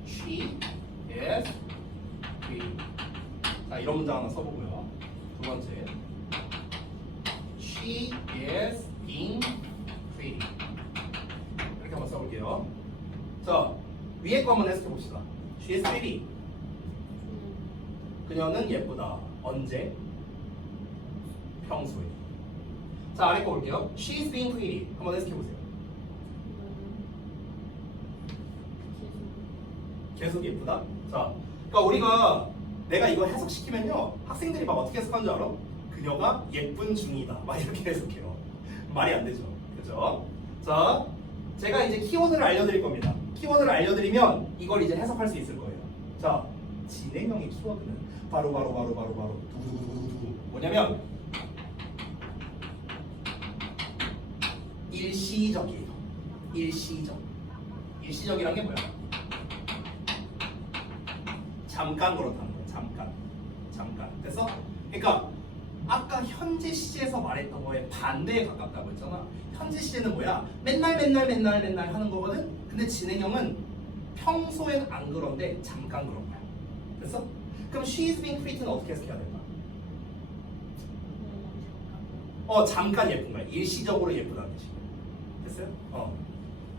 she is pretty. 자 이런 문장 하나 써보고요. 두 번째 she is being pretty. 이렇게 한번 써볼게요. 자 위에 거 한번 해석해 봅시다. she is pretty. 그녀는 예쁘다. 언제? 평소에. 자 아래 거 볼게요. she is being pretty. 한번 해석해 보세요. 계속 예쁘다. 자, 그러니까 우리가 내가 이거 해석시키면요, 학생들이 막 어떻게 해석하는 줄 알아? 그녀가 예쁜 중이다. 막 이렇게 해석해요. 말이 안 되죠. 그죠? 자, 제가 이제 키워드를 알려드릴 겁니다. 키워드를 알려드리면 이걸 이제 해석할 수 있을 거예요. 자, 진행형의 키워드는 바로 두구두구두구두구 뭐냐면 일시적이에요. 일시적. 일시적이란 게 뭐야? 잠깐 그렇다는 거야. 잠깐. 됐어? 그러니까 아까 현재 시제에서 말했던 거에 반대에 가깝다고 했잖아. 현재 시제는 뭐야? 맨날 하는 거거든. 근데 진행형은 평소엔 안 그런데 잠깐 그런 거야. 됐어? 그럼 she is being pretty는 어떻게 해석해야 될까? 잠깐 예쁜 거야. 일시적으로 예쁘다는 뜻이야. 됐어요?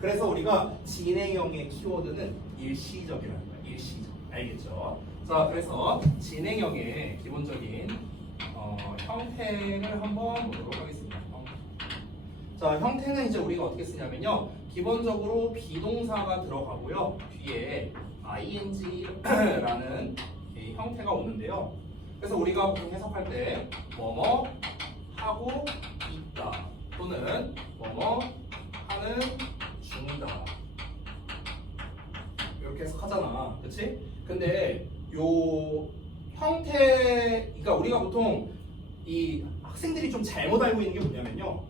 그래서 우리가 진행형의 키워드는 일시적이라는 거야. 일시적. 알겠죠? 자, 그래서 진행형의 기본적인 형태를 한번 보도록 하겠습니다. 자, 형태는 이제 우리가 어떻게 쓰냐면요. 기본적으로 비동사가 들어가고요. 뒤에 ing라는 이 형태가 오는데요. 그래서 우리가 보통 해석할 때 뭐뭐 하고 있다 또는 뭐뭐 하는 중이다 이렇게 해석하잖아. 그치? 근데 요 형태, 그러니까 우리가 보통 이 학생들이 좀 잘못 알고 있는 게 뭐냐면요.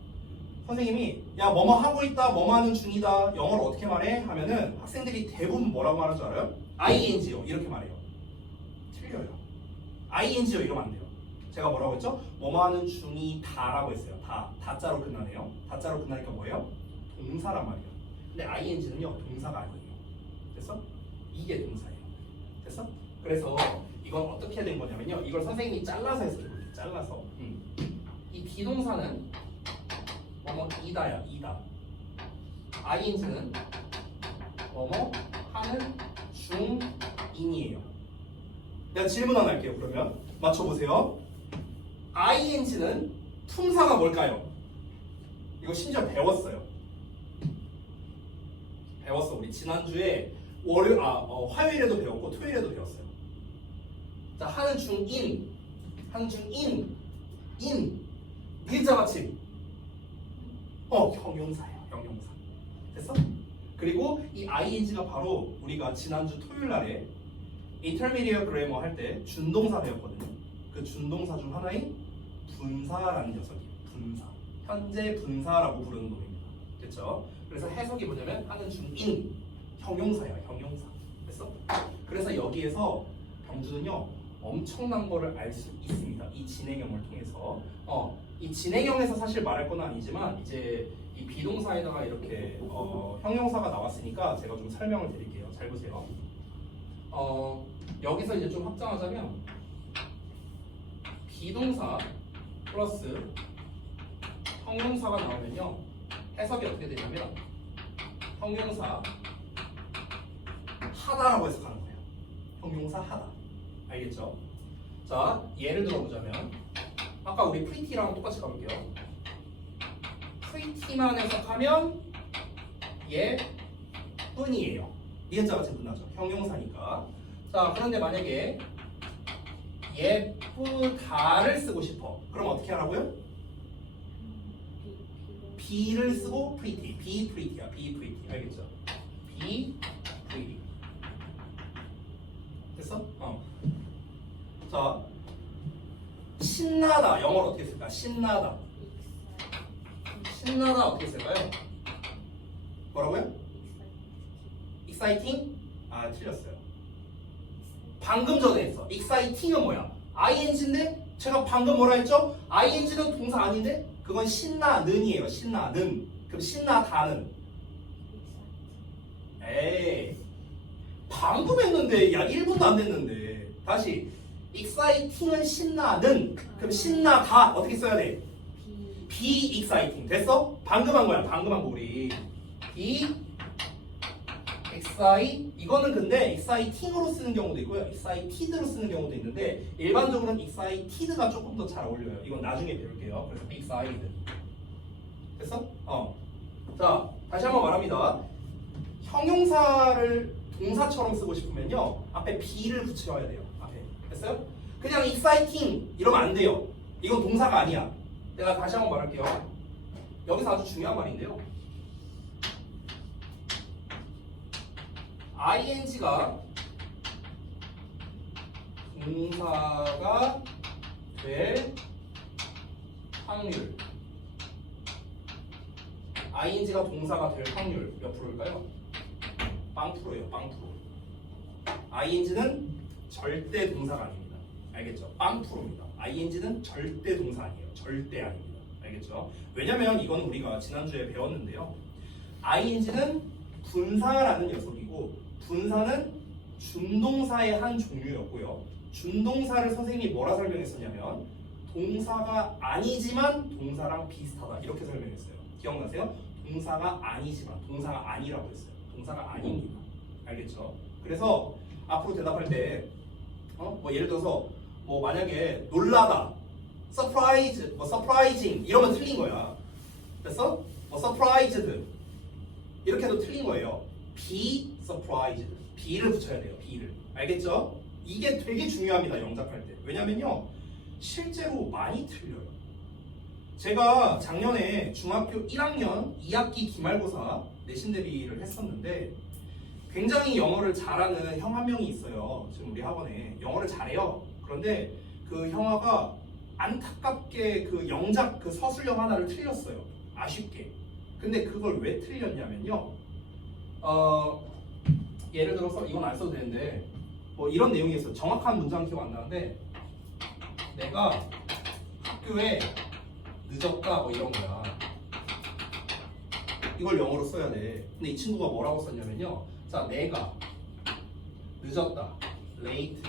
선생님이 야 뭐뭐 하고 있다, 뭐뭐 하는 중이다, 영어를 어떻게 말해? 하면은 학생들이 대부분 뭐라고 말하는 줄 알아요? ing요 이렇게 말해요. 틀려요. ing요 이러면 안 돼요. 제가 뭐라고 했죠? 뭐뭐 하는 중이다라고 했어요. 다자로 끝나네요. 다자로 끝나니까 뭐예요? 동사란 말이에요. 근데 ing는요 동사가 아니에요. 됐어? 이게 동사예요. 됐어? 그래서 이건 어떻게 된 거냐면요. 이걸 선생님이 잘라서 했어요. 잘라서. 이 비동사는 뭐뭐 이다야. 이다. ing는 뭐뭐 하는 중인이에요. 내가 질문 하나 할게요. 그러면 맞춰보세요. ing는 품사가 뭘까요? 이거 심지어 배웠어요. 배웠어. 우리 지난주에 화요일에도 배웠고 토요일에도 배웠어요. 자, 하는 중인, 밀자 받침. 형용사예요. 형용사. 됐어? 그리고 이 ing가 바로 우리가 지난주 토요일 날에 intermediate grammar 할 때 준동사 배웠거든요. 그 준동사 중 하나인 분사라는 녀석이에요. 분사. 현재 분사라고 부르는 놈입니다. 됐죠? 그래서 해석이 뭐냐면 하는 중인 형용사야. 형용사. 됐어? 그래서 여기에서 경주는요 엄청난 거를 알 수 있습니다. 이 진행형을 통해서. 이 진행형에서 사실 말할 건 아니지만 이제 이 비동사에다가 이렇게 형용사가 나왔으니까 제가 좀 설명을 드릴게요. 잘 보세요. 여기서 이제 좀 확장하자면 비동사 플러스 형용사가 나오면요 해석이 어떻게 되냐면 형용사 하다라고 해석하는 거예요. 형용사 하다. 알겠죠? 자, 예를 들어보자면 아까 우리 pretty랑 똑같이 가볼게요. pretty만 해석하면 예뿐이에요. 니은자가 지금 끝나죠. 형용사니까. 자, 그런데 만약에 예쁘다를 쓰고 싶어. 그럼 어떻게 하라고요? be를 쓰고 pretty. be pretty야. be pretty. 알겠죠? be pretty. 됐어? 자, 신나다. 영어로 어떻게 쓸까? 신나다. 신나다 어떻게 쓸까요? 뭐라고요? exciting? 아, 틀렸어요. 방금 전에 했어. exciting은 뭐야? ing인데 제가 방금 뭐라 했죠? ing는 동사 아닌데 그건 신나는이에요. 신나는. 그럼 신나다는. 에이, 방금 했는데 야 1분도 안 됐는데. 다시 exciting은 신나는. 그럼 신나다 어떻게 써야 돼? be exciting. 됐어? 방금 한 거야. 방금 한 거 우리. be excite. 이거는 근데 exciting으로 쓰는 경우도 있고요. excited로 쓰는 경우도 있는데 일반적으로는 excited가 조금 더 잘 어울려요. 이건 나중에 배울게요. 그래서 excited. 됐어? 자, 다시 한번 말합니다. 형용사를 동사처럼 쓰고 싶으면요. 앞에 be를 붙여야 돼요. 앞에. 됐어요? 그냥 exciting 이러면 안 돼요. 이건 동사가 아니야. 내가 다시 한번 말할게요. 여기서 아주 중요한 말인데요. ing가 동사가 될 확률. ing가 동사가 될 확률 몇 프로일까요? 0%예요. 0%. ing는 절대 동사가 아닙니다. 알겠죠? 0%입니다. ing는 절대 동사 아니에요. 절대 아닙니다. 알겠죠? 왜냐면 이건 우리가 지난주에 배웠는데요. ing는 분사라는 녀석이고 분사는 준동사의 한 종류였고요. 준동사를 선생님이 뭐라 설명했었냐면 동사가 아니지만 동사랑 비슷하다 이렇게 설명했어요. 기억나세요? 동사가 아니지만 동사가 아니라고 했어요. 동사가 아닙니다. 알겠죠? 그래서 앞으로 대답할 때 뭐 예를 들어서 뭐 만약에 놀라다, surprise, 뭐 surprising 이러면 틀린 거야. 됐어? 뭐 surprised 이렇게 해도 틀린 거예요. be surprised. be를 붙여야 돼요. be를. 알겠죠? 이게 되게 중요합니다. 영작할 때. 왜냐면요. 실제로 많이 틀려요. 제가 작년에 중학교 1학년 2학기 기말고사 내신 대비를 했었는데 굉장히 영어를 잘하는 형 한 명이 있어요. 지금 우리 학원에. 영어를 잘해요. 그런데 그 형아가 안타깝게 그 영작 그 서술형 하나를 틀렸어요. 아쉽게. 근데 그걸 왜 틀렸냐면요. 예를 들어서 이건 안 써도 되는데 뭐 이런 내용이 있어요. 정확한 문장 기억 안 나는데 내가 학교에 늦었다 뭐 이런 거야. 이걸 영어로 써야 돼. 근데 이 친구가 뭐라고 썼냐면요. 자, 내가 늦었다. late.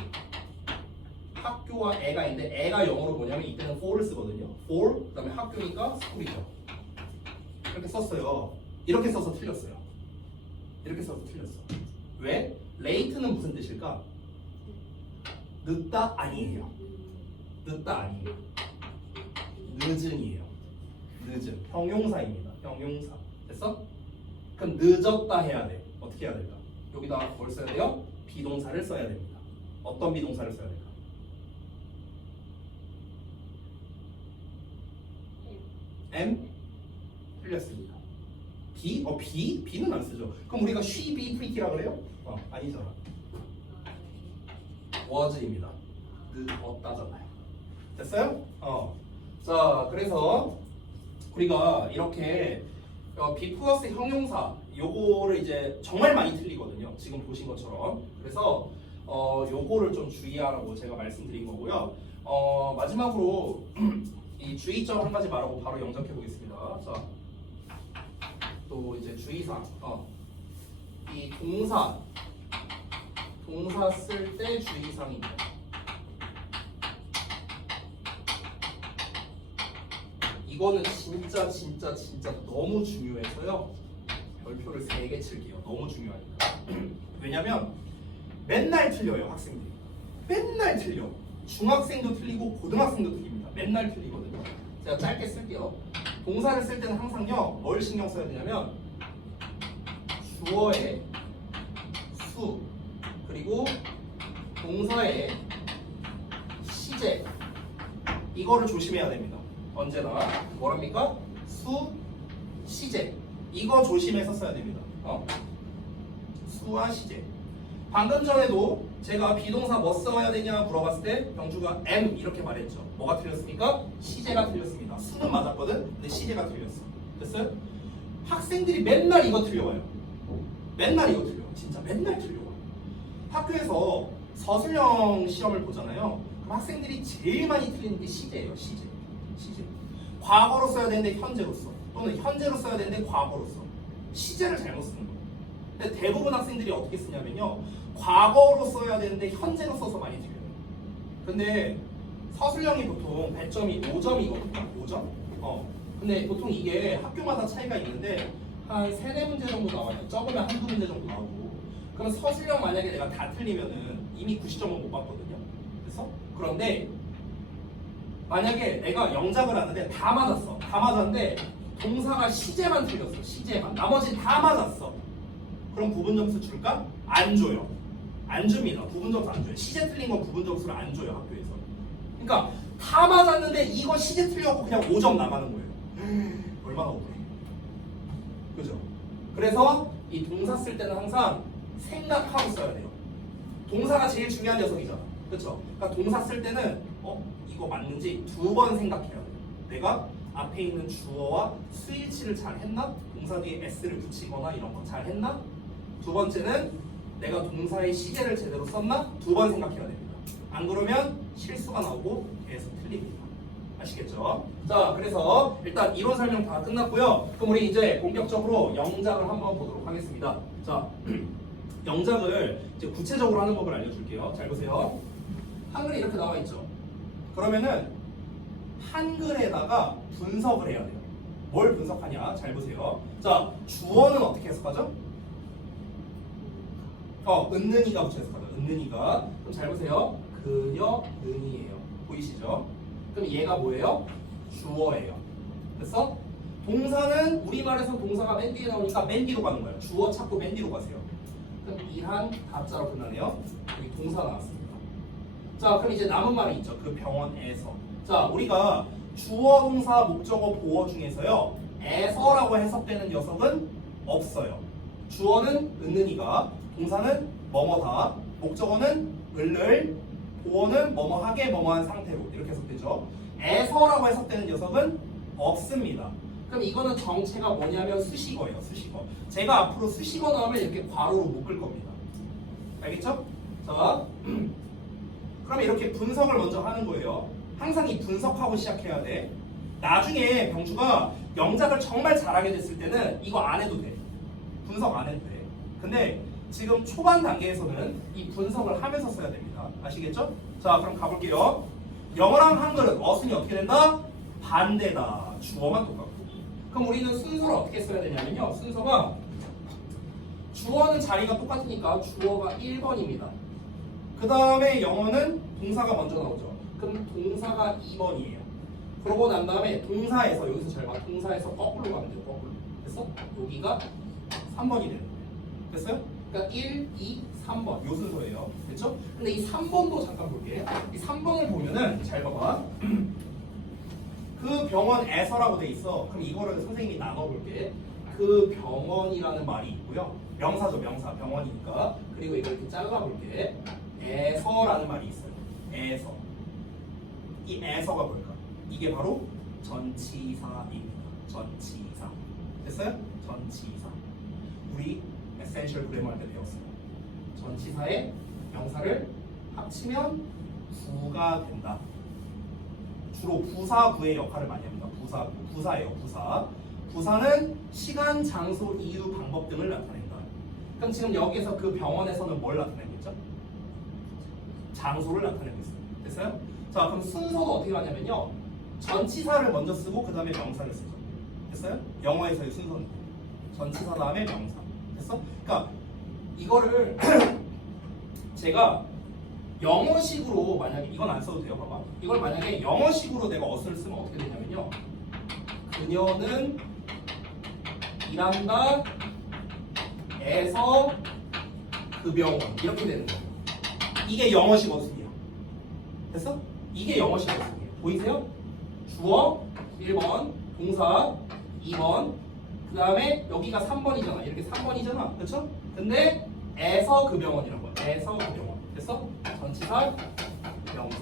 학교와 애가 있는데 애가 영어로 뭐냐면 이때는 for를 쓰거든요. for 그다음에 학교니까 school이죠. 이렇게 썼어요. 이렇게 써서 틀렸어요. 이렇게 써서 틀렸어. 왜? late는 무슨 뜻일까? 늦다 아니에요. 늦다 아니에요. 늦은이에요. 늦은. 형용사입니다. 형용사. 됐어? 그럼 늦었다 해야 돼. 어떻게 해야 될까? 여기다가 뭘 써야 돼요? 비동사를 써야 됩니다. 어떤 비동사를 써야 될까? M? 틀렸습니다. B? B? B는 안 쓰죠. 그럼 우리가 she, be, pretty라 그래요? 아니잖아. was입니다. 늦었다잖아요. 됐어요? 자, 그래서 우리가 이렇게 be 플러스 형용사 요거를 이제 정말 많이 틀리거든요. 지금 보신 것처럼. 그래서 요거를 좀 주의하라고 제가 말씀드린 거고요. 마지막으로 이 주의점 한 가지 말하고 바로 영작해 보겠습니다. 자, 또 이제 주의사항. 이 동사 쓸 때 주의사항입니다. 이거는 진짜 너무 중요해서요. 별표를 3개 칠게요. 너무 중요하니까. 왜냐면 맨날 틀려요, 학생들이. 맨날 틀려. 중학생도 틀리고 고등학생도 틀립니다. 맨날 틀리거든요. 제가 짧게 쓸게요. 동사를 쓸 때는 항상요, 뭘 신경 써야 되냐면 주어의 수, 그리고 동사의 시제, 이거를 조심해야 됩니다. 언제나 뭐랍니까? 수, 시제, 이거 조심해서 써야 됩니다. 수와 시제. 방금 전에도 제가 비동사 뭐 써야 되냐 물어봤을 때 병주가 am 이렇게 말했죠. 뭐가 틀렸습니까? 시제가 틀렸습니다. 수는 맞았거든. 근데 시제가 틀렸어. 됐어요? 학생들이 맨날 이거 틀려와요. 맨날 이거 틀려. 진짜 맨날 틀려와요. 학교에서 서술형 시험을 보잖아요. 그럼 학생들이 제일 많이 틀리는 게 시제예요. 시제. 과거로 써야 되는데 현재로 써. 또는 현재로 써야 되는데 과거로 써. 시제를 잘못 쓰는 거예요. 근데 대부분 학생들이 어떻게 쓰냐면요, 과거로 써야 되는데 현재로 써서 많이 틀려요. 근데 서술형이 보통 배점이 5점이거든요. 5점? 근데 보통 이게 학교마다 차이가 있는데 한 3-4문제 정도 나와요. 적으면 1-2문제 정도 나오고. 그럼 서술형 만약에 내가 다 틀리면은 이미 90점은 못 받거든요. 그래서 그런데 만약에 내가 영작을 하는데 다 맞았어. 다 맞았는데 동사가 시제만 틀렸어. 시제만. 나머지 다 맞았어. 그럼 부분 점수 줄까? 안 줘요. 안 줍니다. 부분 점수 안 줘요. 시제 틀린 건 부분 점수를 안 줘요, 학교에서. 그러니까 다 맞았는데 이거 시제 틀려고 그냥 5점 나가는 거예요. 얼마나 억울해. 그죠? 그래서 이 동사 쓸 때는 항상 생각하고 써야 돼요. 동사가 제일 중요한 녀석이잖아. 그렇죠? 그러니까 동사 쓸 때는 이거 맞는지 2번 생각해야 돼요. 내가 앞에 있는 주어와 수일치를 잘 했나? 동사 뒤에 s를 붙이거나 이런 거 잘 했나? 두 번째는 내가 동사의 시제를 제대로 썼나? 2번 생각해야 됩니다. 안 그러면 실수가 나오고 계속 틀립니다. 아시겠죠? 자, 그래서 일단 이론 설명 다 끝났고요. 그럼 우리 이제 본격적으로 영작을 한번 보도록 하겠습니다. 자, 영작을 이제 구체적으로 하는 법을 알려줄게요. 잘 보세요. 한글이 이렇게 나와 있죠. 그러면은 한글에다가 분석을 해야 돼요. 뭘 분석하냐? 잘 보세요. 자, 주어는 어떻게 해석하죠? 은는이가 붙여 해석하죠. 은는이가. 그럼 잘 보세요. 그녀, 은이에요. 보이시죠? 그럼 얘가 뭐예요? 주어예요. 됐어? 동사는 우리말에서 동사가 맨 뒤에 나오니까 맨 뒤로 가는 거예요. 주어 찾고 맨 뒤로 가세요. 그럼 일한 가짜로 끝나네요. 여기 동사 나왔습니다. 자, 그럼 이제 남은 말이 있죠. 그 병원에서. 자, 우리가 주어, 동사, 목적어, 보어 중에서요, 에서라고 해석되는 녀석은 없어요. 주어는 은는이가, 동사는 뭐뭐다, 목적어는 을을, 보어는 뭐뭐하게 뭐뭐한 상태로 이렇게 해석되죠. 에서라고 해석되는 녀석은 없습니다. 그럼 이거는 정체가 뭐냐면 수식어예요. 수식어. 제가 앞으로 수식어 나오면 이렇게 괄호로 묶을 겁니다. 알겠죠? 자, 그럼 이렇게 분석을 먼저 하는 거예요. 항상 이 분석하고 시작해야 돼. 나중에 병주가 영작을 정말 잘하게 됐을 때는 이거 안 해도 돼. 분석 안 해도 돼. 근데 지금 초반 단계에서는 이 분석을 하면서 써야 됩니다. 아시겠죠? 자, 그럼 가볼게요. 영어랑 한글은 어순이 어떻게 된다? 반대다. 주어만 똑같고. 그럼 우리는 순서를 어떻게 써야 되냐면요. 순서가 주어는 자리가 똑같으니까 주어가 1번입니다. 그 다음에 영어는 동사가 먼저 나오죠. 그럼 동사가 2번이에요. 그러고 난 다음에 동사에서, 여기서 잘 봐. 동사에서 거꾸로 가면 돼요. 거꾸로. 됐어? 여기가 3번이 되는 거예요. 됐어요? 그러니까 1, 2, 3번. 요 순서예요. 됐죠? 근데 이 3번도 잠깐 볼게. 이 3번을 보면은 잘 봐봐. 그 병원에서라고 돼 있어. 그럼 이거를 선생님이 나눠볼게. 그 병원이라는 말이 있고요. 명사죠, 명사. 병원이니까. 그리고 이걸 이렇게 잘라볼게. 에서라는 말이 있어요. 에서. 이 에서가 뭘까? 이게 바로 전치사입니다. 전치사. 됐어요? 전치사. 우리 에센셜 그래머 할 때 배웠어요. 전치사의 명사를 합치면 부가 된다. 주로 부사, 부의 역할을 많이 합니다. 부사예요, 부사. 부사는 시간, 장소, 이유, 방법 등을 나타낸다. 그럼 지금 여기에서 그 병원에서는 뭘 나타내고 있죠? 장소를 나타내고 있어요. 됐어요? 자, 그럼 순서도 어떻게 하냐면요. 전치사를 먼저 쓰고 그 다음에 명사를 쓰죠. 됐어요? 영어에서의 순서는. 전치사 다음에 명사. 됐어? 그러니까 이거를 제가 영어식으로 만약에 이건 안 써도 돼요. 봐봐. 이걸 만약에 영어식으로 내가 어순을 쓰면 어떻게 되냐면요. 그녀는 일한다 에서 그 병원 이렇게 되는 거예요. 이게 영어식 어순이야. 됐어? 이게 영어식 어순이에요. 보이세요? 주어 1번, 동사 2번, 그 다음에 여기가 3번이잖아. 이렇게 3번이잖아. 그렇죠? 근데 에서 그 병원이라고 해. 에서 그 병원. 됐어? 전치사, 명사.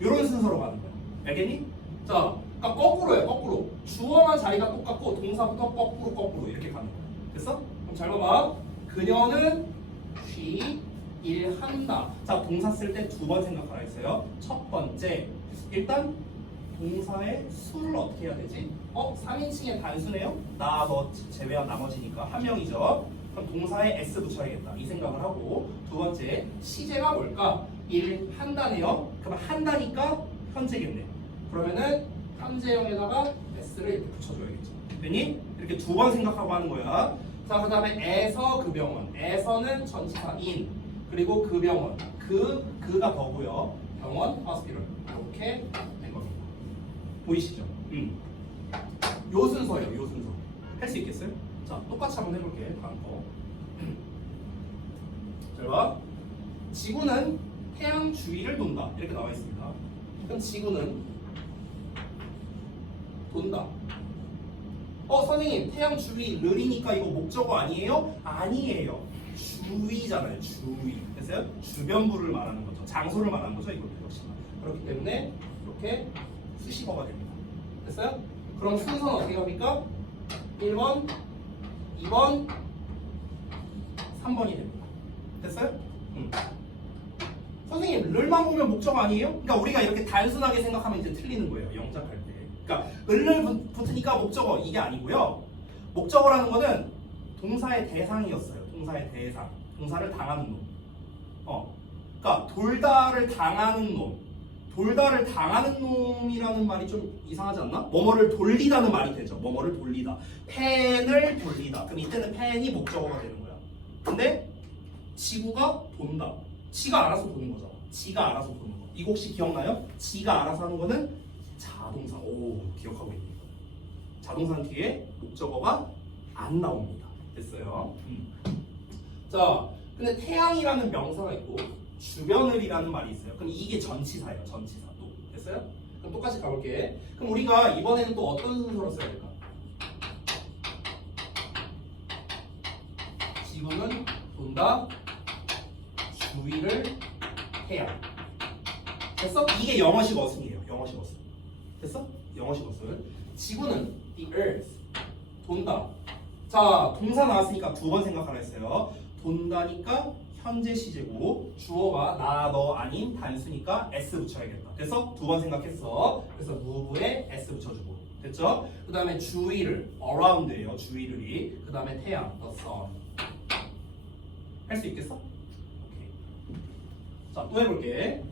이런 순서로 가는 거야. 알겠니? 자, 그러니까 거꾸로예요. 거꾸로. 주어만 자리가 똑같고 동사부터 거꾸로 이렇게 가는 거야. 됐어? 그럼 잘 봐봐. 그녀는 she 일한다. 자, 동사 쓸 때 두 번 생각하라 했어요. 첫 번째, 일단 동사의 수를 어떻게 해야 되지? 3인칭의 단수네요? 나, 너 제외한 나머지니까 한 명이죠. 그럼 동사에 s 붙여야겠다. 이 생각을 하고 두 번째, 시제가 뭘까? 일한다네요. 그럼 한다니까 현재겠네. 그러면은 현재형에다가 s를 이렇게 붙여줘야겠죠. 됐니? 이렇게 두 번 생각하고 하는 거야. 자, 그 다음에 에서 그 병원. 에서는 전치사 인. 그리고 그 병원. 그가 더고요. 병원, hospital. 이렇게 된 겁니다. 보이시죠? 요 순서예요. 요 순서. 할 수 있겠어요? 자, 똑같이 한번 해볼게. 다음 거. 잘 봐. 지구는 태양 주위를 돈다. 이렇게 나와 있습니다. 그럼 지구는 돈다. 선생님, 태양 주위를이니까 이거 목적어 아니에요? 아니에요. 주위잖아요. 주위. 됐어요? 주변부를 말하는 거죠. 장소를 말하는 거죠. 이것도 역시나. 그렇기 때문에 이렇게 수식어가 됩니다. 됐어요? 그럼 순서는 어떻게 합니까? 1번, 2번, 3번이 됩니다. 됐어요? 선생님, 를만 보면 목적 아니에요? 그러니까 우리가 이렇게 단순하게 생각하면 이제 틀리는 거예요. 영작할 때. 그러니까 을을 붙으니까 목적어 이게 아니고요. 목적어라는 거는 동사의 대상이었어요. 동사의 대상. 동사를 당하는 놈. 그러니까 돌다를 당하는 놈. 돌다를 당하는 놈이라는 말이 좀 이상하지 않나? 뭐뭐를 돌리다는 말이 되죠. 뭐뭐를 돌리다. 펜을 돌리다. 그럼 이때는 펜이 목적어가 되는 거야. 근데 지구가 돈다. 지가 알아서 도는 거죠. 지가 알아서 도는 거. 이거 혹시 기억나요? 지가 알아서 하는 거는 자동사. 오, 기억하고 있네요. 자동사는 뒤에 목적어가 안 나옵니다. 됐어요? 자, 근데 태양이라는 명사가 있고 주변을이라는 말이 있어요. 그럼 이게 전치사예요. 전치사. 또 됐어요? 그럼 똑같이 가볼게. 그럼 우리가 이번에는 또 어떤 순서로 써야 될까? 지구는 돈다. 주위를 태양. 됐어? 이게 영어식 어순이에요. 영어식 어순. 됐어? 영어식 어순. 지구는 the earth. 돈다. 자, 동사 나왔으니까 두 번 생각하라 했어요. 돈다니까 현재 시제고 주어가 나, 너 아닌 단수니까 s 붙여야겠다. 됐어? 두 번 생각했어. 그래서 move에 s 붙여주고. 됐죠? 그 다음에 주위를 around예요. 주위를이. 그 다음에 태양 the sun. 할 수 있겠어? 오케이. 자, 또 해볼게.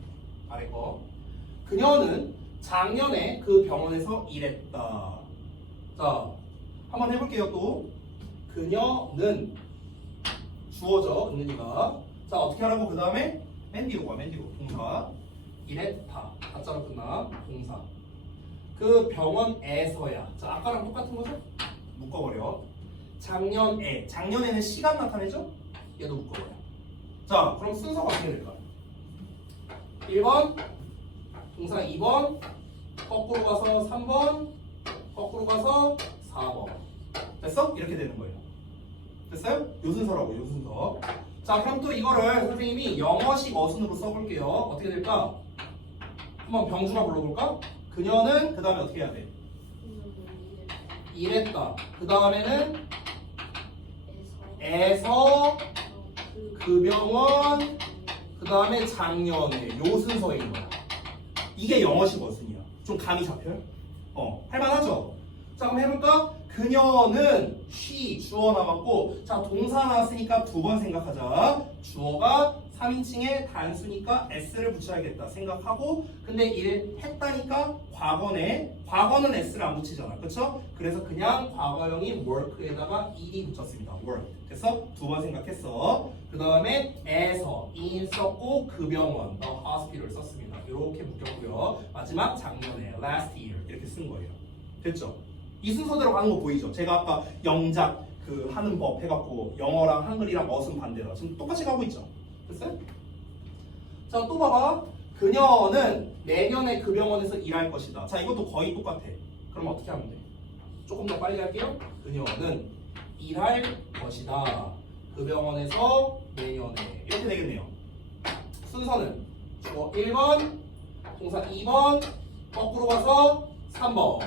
아래 거. 그녀는 작년에 그 병원에서 일했다. 자, 한번 해볼게요. 또 그녀는 주어죠. 은은이가. 자, 어떻게 하라고? 그 다음에 맨 뒤로 가. 맨 뒤로. 동사. 일했다. 가짜로 끝나. 동사. 그 병원에서야. 자, 아까랑 똑같은 거죠? 묶어버려. 작년에. 작년에는 시간 나타내죠? 얘도 묶어버려. 자, 그럼 순서가 어떻게 될까? 1번 동사 2번 거꾸로 가서 3번 거꾸로 가서 4번. 됐어? 이렇게 되는 거예요. 됐어요? 요 순서라고. 요 순서. 자, 그럼 또 이거를 선생님이 영어식 어순으로 써볼게요. 어떻게 될까? 한번 병주가 불러볼까? 그녀는 그 다음에 어떻게 해야 돼? 일했다. 그 다음에는 에서 그 병원 그 다음에 작년에 요 순서인 거야. 이게 영어식 어순이야. 좀 감이 잡혀요? 할만하죠? 자, 그럼 해볼까? 그녀는 she 주어 남았고 자 동사 나왔으니까 두 번 생각하자. 주어가 3인칭의 단수니까 s를 붙여야겠다 생각하고 근데 일 했다니까 과거는 s를 안 붙이잖아. 그쵸? 그래서 그냥 과거형인 work에다가 ed이 붙였습니다. work. 그래서 두 번 생각했어. 그 다음에 에서 in 썼고 그 병원 the hospital 썼습니다. 이렇게 묶였고요. 마지막 작년에 last year 이렇게 쓴 거예요. 됐죠? 이 순서대로 가는 거 보이죠? 제가 아까 영작 그 하는 법 해갖고 영어랑 한글이랑 어순 반대다. 지금 똑같이 가고 있죠? 됐어요? 자, 또 봐봐. 그녀는 내년에 그 병원에서 일할 것이다. 자, 이것도 거의 똑같아. 그럼 어떻게 하면 돼? 조금 더 빨리 할게요. 그녀는 일할 것이다. 그 병원에서 내년에 이렇게 되겠네요. 순서는 주어 1번, 동사 2번, 거꾸로 가서 3번,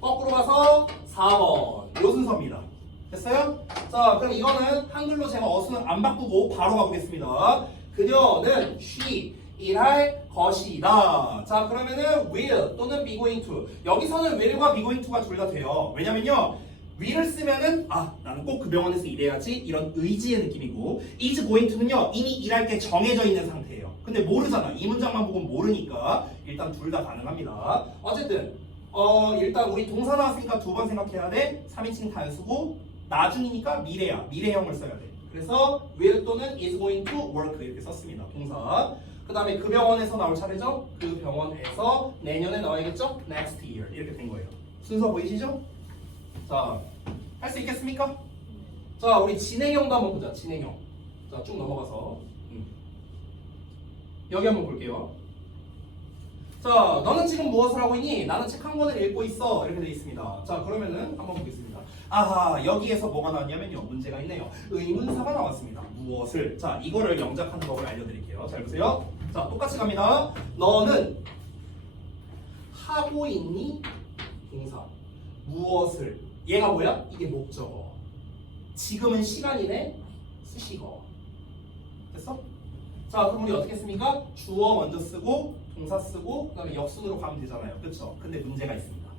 거꾸로 가서 4번. 요 순서입니다. 됐어요? 자, 그럼 이거는 한글로 제가 어순을 안 바꾸고 바로 가보겠습니다. 그녀는 she 일할 것이다. 자, 그러면은 will 또는 be going to. 여기서는 will과 be going to가 둘 다 돼요. 왜냐면요. will을 쓰면은 나는 꼭 그 병원에서 일해야지 이런 의지의 느낌이고 is going to는요 이미 일할 게 정해져 있는 상태예요. 근데 모르잖아. 이 문장만 보고 모르니까 일단 둘 다 가능합니다. 어쨌든 일단 우리 동사 나왔으니까 두 번 생각해야 돼. 3인칭 단수고 나중이니까 미래형을 써야 돼. 그래서 will 또는 is going to work 이렇게 썼습니다. 동사. 그 다음에 그 병원에서 나올 차례죠. 그 병원에서 내년에 나와야겠죠. next year 이렇게 된 거예요. 순서 보이시죠? 자, 할 수 있겠습니까? 자, 우리 진행형도 한번 보자. 진행형. 자, 쭉 넘어가서 여기 한번 볼게요. 자, 너는 지금 무엇을 하고 있니? 나는 책 한 권을 읽고 있어. 이렇게 돼 있습니다. 자, 그러면은 한번 보겠습니다. 아하, 여기에서 뭐가 나왔냐면요. 문제가 있네요. 의문사가 나왔습니다. 무엇을? 자, 이거를 영작하는 법을 알려드릴게요. 잘 보세요. 자, 똑같이 갑니다. 너는 하고 있니? 동사. 무엇을? 얘가 뭐야? 이게 목적어. 지금은 시간이네. 수식어. 됐어? 자, 그럼 우리 어떻게 했습니까? 주어 먼저 쓰고 동사 쓰고 그 다음에 역순으로 가면 되잖아요. 그렇죠? 근데 문제가 있습니다.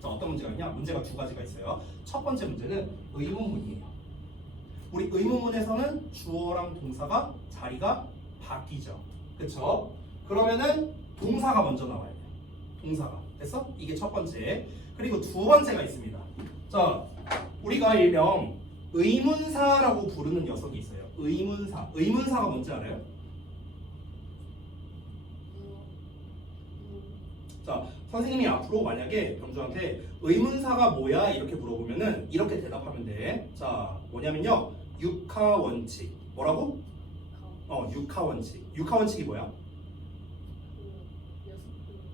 자, 어떤 문제가 있냐? 문제가 두 가지가 있어요. 첫 번째 문제는 의문문이에요. 우리 의문문에서는 주어랑 동사가 자리가 바뀌죠. 그렇죠? 그러면은 동사가 먼저 나와야 돼요. 동사가. 됐어? 이게 첫 번째. 그리고 두 번째가 있습니다. 자, 우리가 일명 의문사라고 부르는 녀석이 있어요. 의문사. 의문사가 뭔지 알아요? 자, 선생님이 앞으로 만약에 병주한테 의문사가 뭐야? 이렇게 물어보면은 이렇게 대답하면 돼. 자, 뭐냐면요. 육하 원칙. 뭐라고? 육하 원칙. 육하 원칙이 뭐야?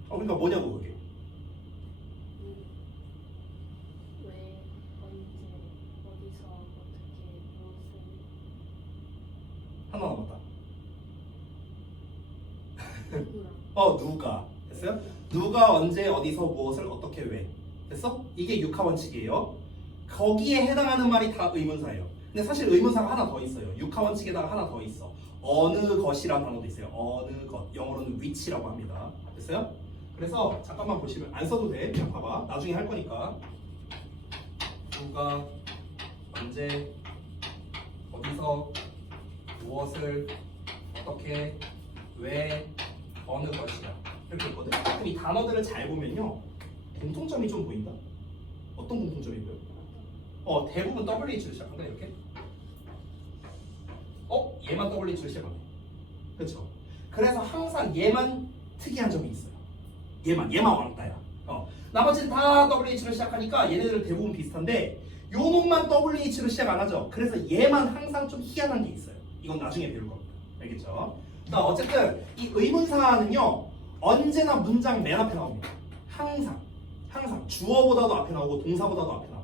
그러니까 뭐냐고 그게. 왜, 언제, 어디서, 어떻게, 무엇을. 하나 남았다. 누구랑. 누가. 됐어요? 누가 언제 어디서 무엇을 어떻게 왜. 됐어? 이게 육하 원칙이에요. 거기에 해당하는 말이 다 의문사예요. 근데 사실 의문사가 하나 더 있어요. 육하 원칙에다가 하나 더 있어. 어느 것이라는 단어도 있어요. 어느 것. 영어로는 which라고 합니다. 됐어요? 그래서 잠깐만 보시면 안 써도 돼. 그냥 봐봐. 나중에 할 거니까. 누가 언제 어디서 무엇을 어떻게 왜 어느 것이야 이렇게 있거든. 그럼 이 단어들을 잘 보면요 공통점이 좀 보인다. 어떤 공통점이 보여? 대부분 WH로 시작한다 이렇게. 얘만 WH로 시작하네. 그렇죠? 그래서 항상 얘만 특이한 점이 있어요. 얘만 왕따야. 나머지는 다 WH로 시작하니까 얘네들 대부분 비슷한데 요 놈만 WH로 시작 안 하죠. 그래서 얘만 항상 좀 희한한 게 있어요. 이건 나중에 배울 겁니다. 알겠죠? 자, 어쨌든 이 의문사는요 언제나 문장 맨 앞에 나옵니다. 항상 주어보다도 앞에 나오고 동사보다도 앞에 나와.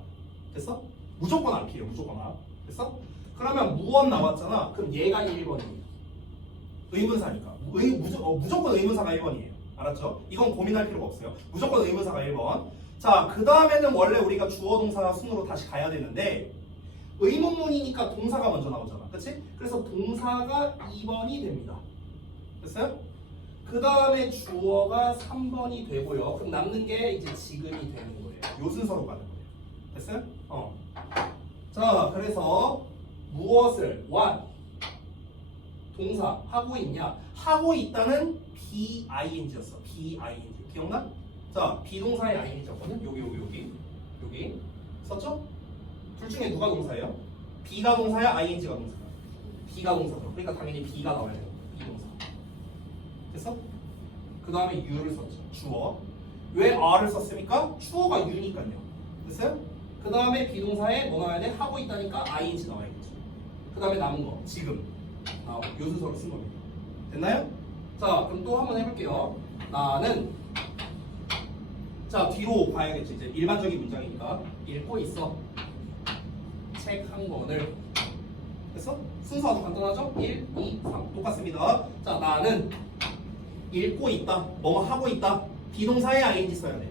됐어? 무조건 앞이에요. 무조건 앞. 됐어? 그러면 무엇 나왔잖아. 그럼 얘가 1번입니다. 의문사니까 무조건 의문사가 1번이에요. 알았죠? 이건 고민할 필요가 없어요. 무조건 의문사가 1번. 자, 그 다음에는 원래 우리가 주어 동사 순으로 다시 가야 되는데 의문문이니까 동사가 먼저 나오잖아. 그치? 그래서 동사가 2번이 됩니다. 됐어요? 그 다음에 주어가 3번이 되고요. 그럼 남는 게 이제 지금이 되는 거예요. 요 순서로 가는 거예요. 됐어요? 자, 그래서 무엇을 what 동사 하고 있냐? 하고 있다는 BING였어. BING 기억나? 자, 비동사의 ing였거든. 여기 썼죠? 둘 중에 누가 동사예요? B가 동사야, ing가 동사야? B가 동사죠. 그러니까 당연히 B가 나와야 돼요. 비동사. 됐어? 그 다음에 U를 썼죠. 주어. 왜 R을 썼습니까? 주어가 U니까요. 됐어요? 그 다음에 비동사에 뭐 나와야 돼? 하고 있다니까 ing 나와야겠죠. 그 다음에 남은 거 지금 나오고 요 순서로 쓴 겁니다. 됐나요? 자, 그럼 또 한번 해볼게요. 나는 자 뒤로 봐야겠죠. 이제 일반적인 문장이니까 읽고 있어. 책 한 권을. 됐어? 순서 아주 간단하죠? 1, 2, 3 똑같습니다. 자, 나는 읽고 있다. 뭐 하고 있다. 비동사에 ing 써야 돼.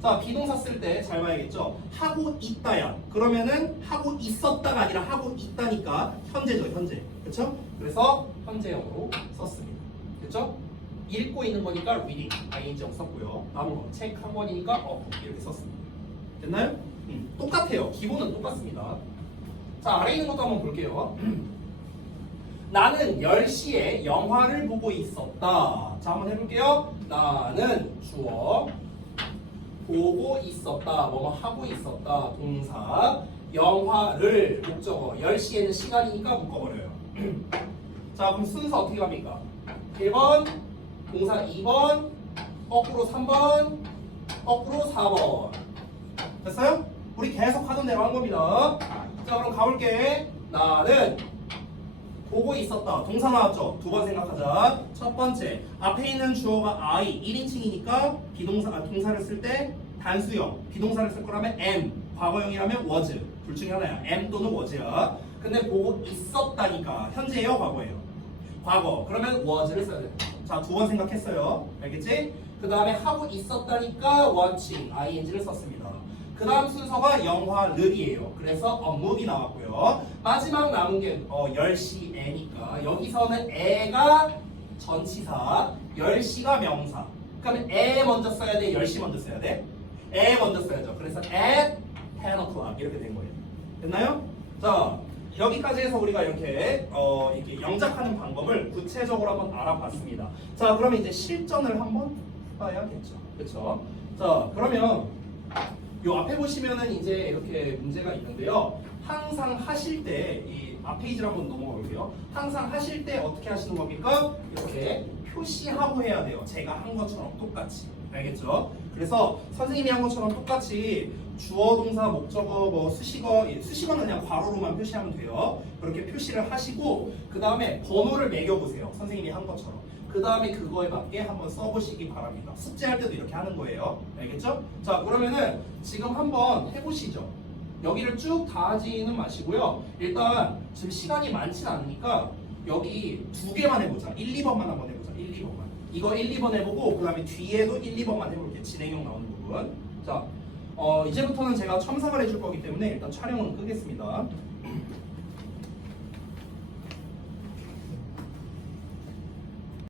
자, 비동사 쓸 때 잘 봐야겠죠? 하고 있다야. 그러면은 하고 있었다가 아니라 하고 있다니까 현재죠, 현재. 그렇죠? 그래서 현재형으로 썼습니다. 그렇죠? 읽고 있는 거니까 reading, ing형 썼고요. 남은 거 책 한 권이니까 이렇게 썼습니다. 됐나요? 똑같아요. 기본은 똑같습니다. 자, 아래 있는 것도 한번 볼게요. 나는 10시에 영화를 보고 있었다. 자, 한번 해볼게요. 나는 주어 보고 있었다. 뭐뭐 하고 있었다. 동사 영화를 목적어 10시에는 시간이니까 묶어버려요. 자, 그럼 순서 어떻게 갑니까? 1번 동사 2번 거꾸로 3번 거꾸로 4번 됐어요? 우리 계속 하던 대로 한 겁니다. 자, 그럼 가볼게. 나는 보고 있었다. 동사 나왔죠? 두 번 생각하자. 첫 번째, 앞에 있는 주어가 I, 1인칭이니까 동사를 쓸 때 단수형, 비동사를 쓸 거라면 am, 과거형이라면 was. 둘 중에 하나야. am 또는 was야. 근데 보고 있었다니까 현재예요, 과거예요? 과거. 그러면 was를 써야 돼. 자, 두 번 생각했어요. 알겠지? 그 다음에 하고 있었다니까 watching, ing를 썼습니다. 그 다음 순서가 영화를이에요. 그래서 a movie 나왔고요. 마지막 남은 게 10시 애니까 여기서는 애가 전치사, 10시가 명사. 그러면 애 먼저 써야 돼, 10시 먼저 써야 돼? 애 먼저 써야죠. 그래서 at 10 o'clock 이렇게 된 거예요. 됐나요? 자, 여기까지 해서 우리가 이렇게 영작하는 방법을 구체적으로 한번 알아봤습니다. 자, 그러면 이제 실전을 한번 해봐야겠죠. 그렇죠? 자, 그러면 요 앞에 보시면은 이제 이렇게 문제가 있는데요. 항상 하실 때 이 앞 페이지를 한번 넘어가 볼게요. 항상 하실 때 어떻게 하시는 겁니까? 이렇게 표시하고 해야 돼요. 제가 한 것처럼 똑같이. 알겠죠? 그래서 선생님이 한 것처럼 똑같이 주어, 동사, 목적어, 뭐 수식어는 그냥 괄호로만 표시하면 돼요. 그렇게 표시를 하시고 그 다음에 번호를 매겨보세요. 선생님이 한 것처럼. 그 다음에 그거에 맞게 한번 써보시기 바랍니다. 숙제할 때도 이렇게 하는 거예요. 알겠죠? 자, 그러면은 지금 한번 해보시죠. 여기를 쭉 다 하지는 마시고요. 일단 지금 시간이 많진 않으니까 여기 두 개만 해보자. 1, 2번만 한번 해보자. 1, 2번만. 이거 1, 2번 해보고 그 다음에 뒤에도 1, 2번만 해볼게요. 진행형 나오는 부분. 자, 이제부터는 제가 첨삭을 해줄 거기 때문에 일단 촬영은 끄겠습니다.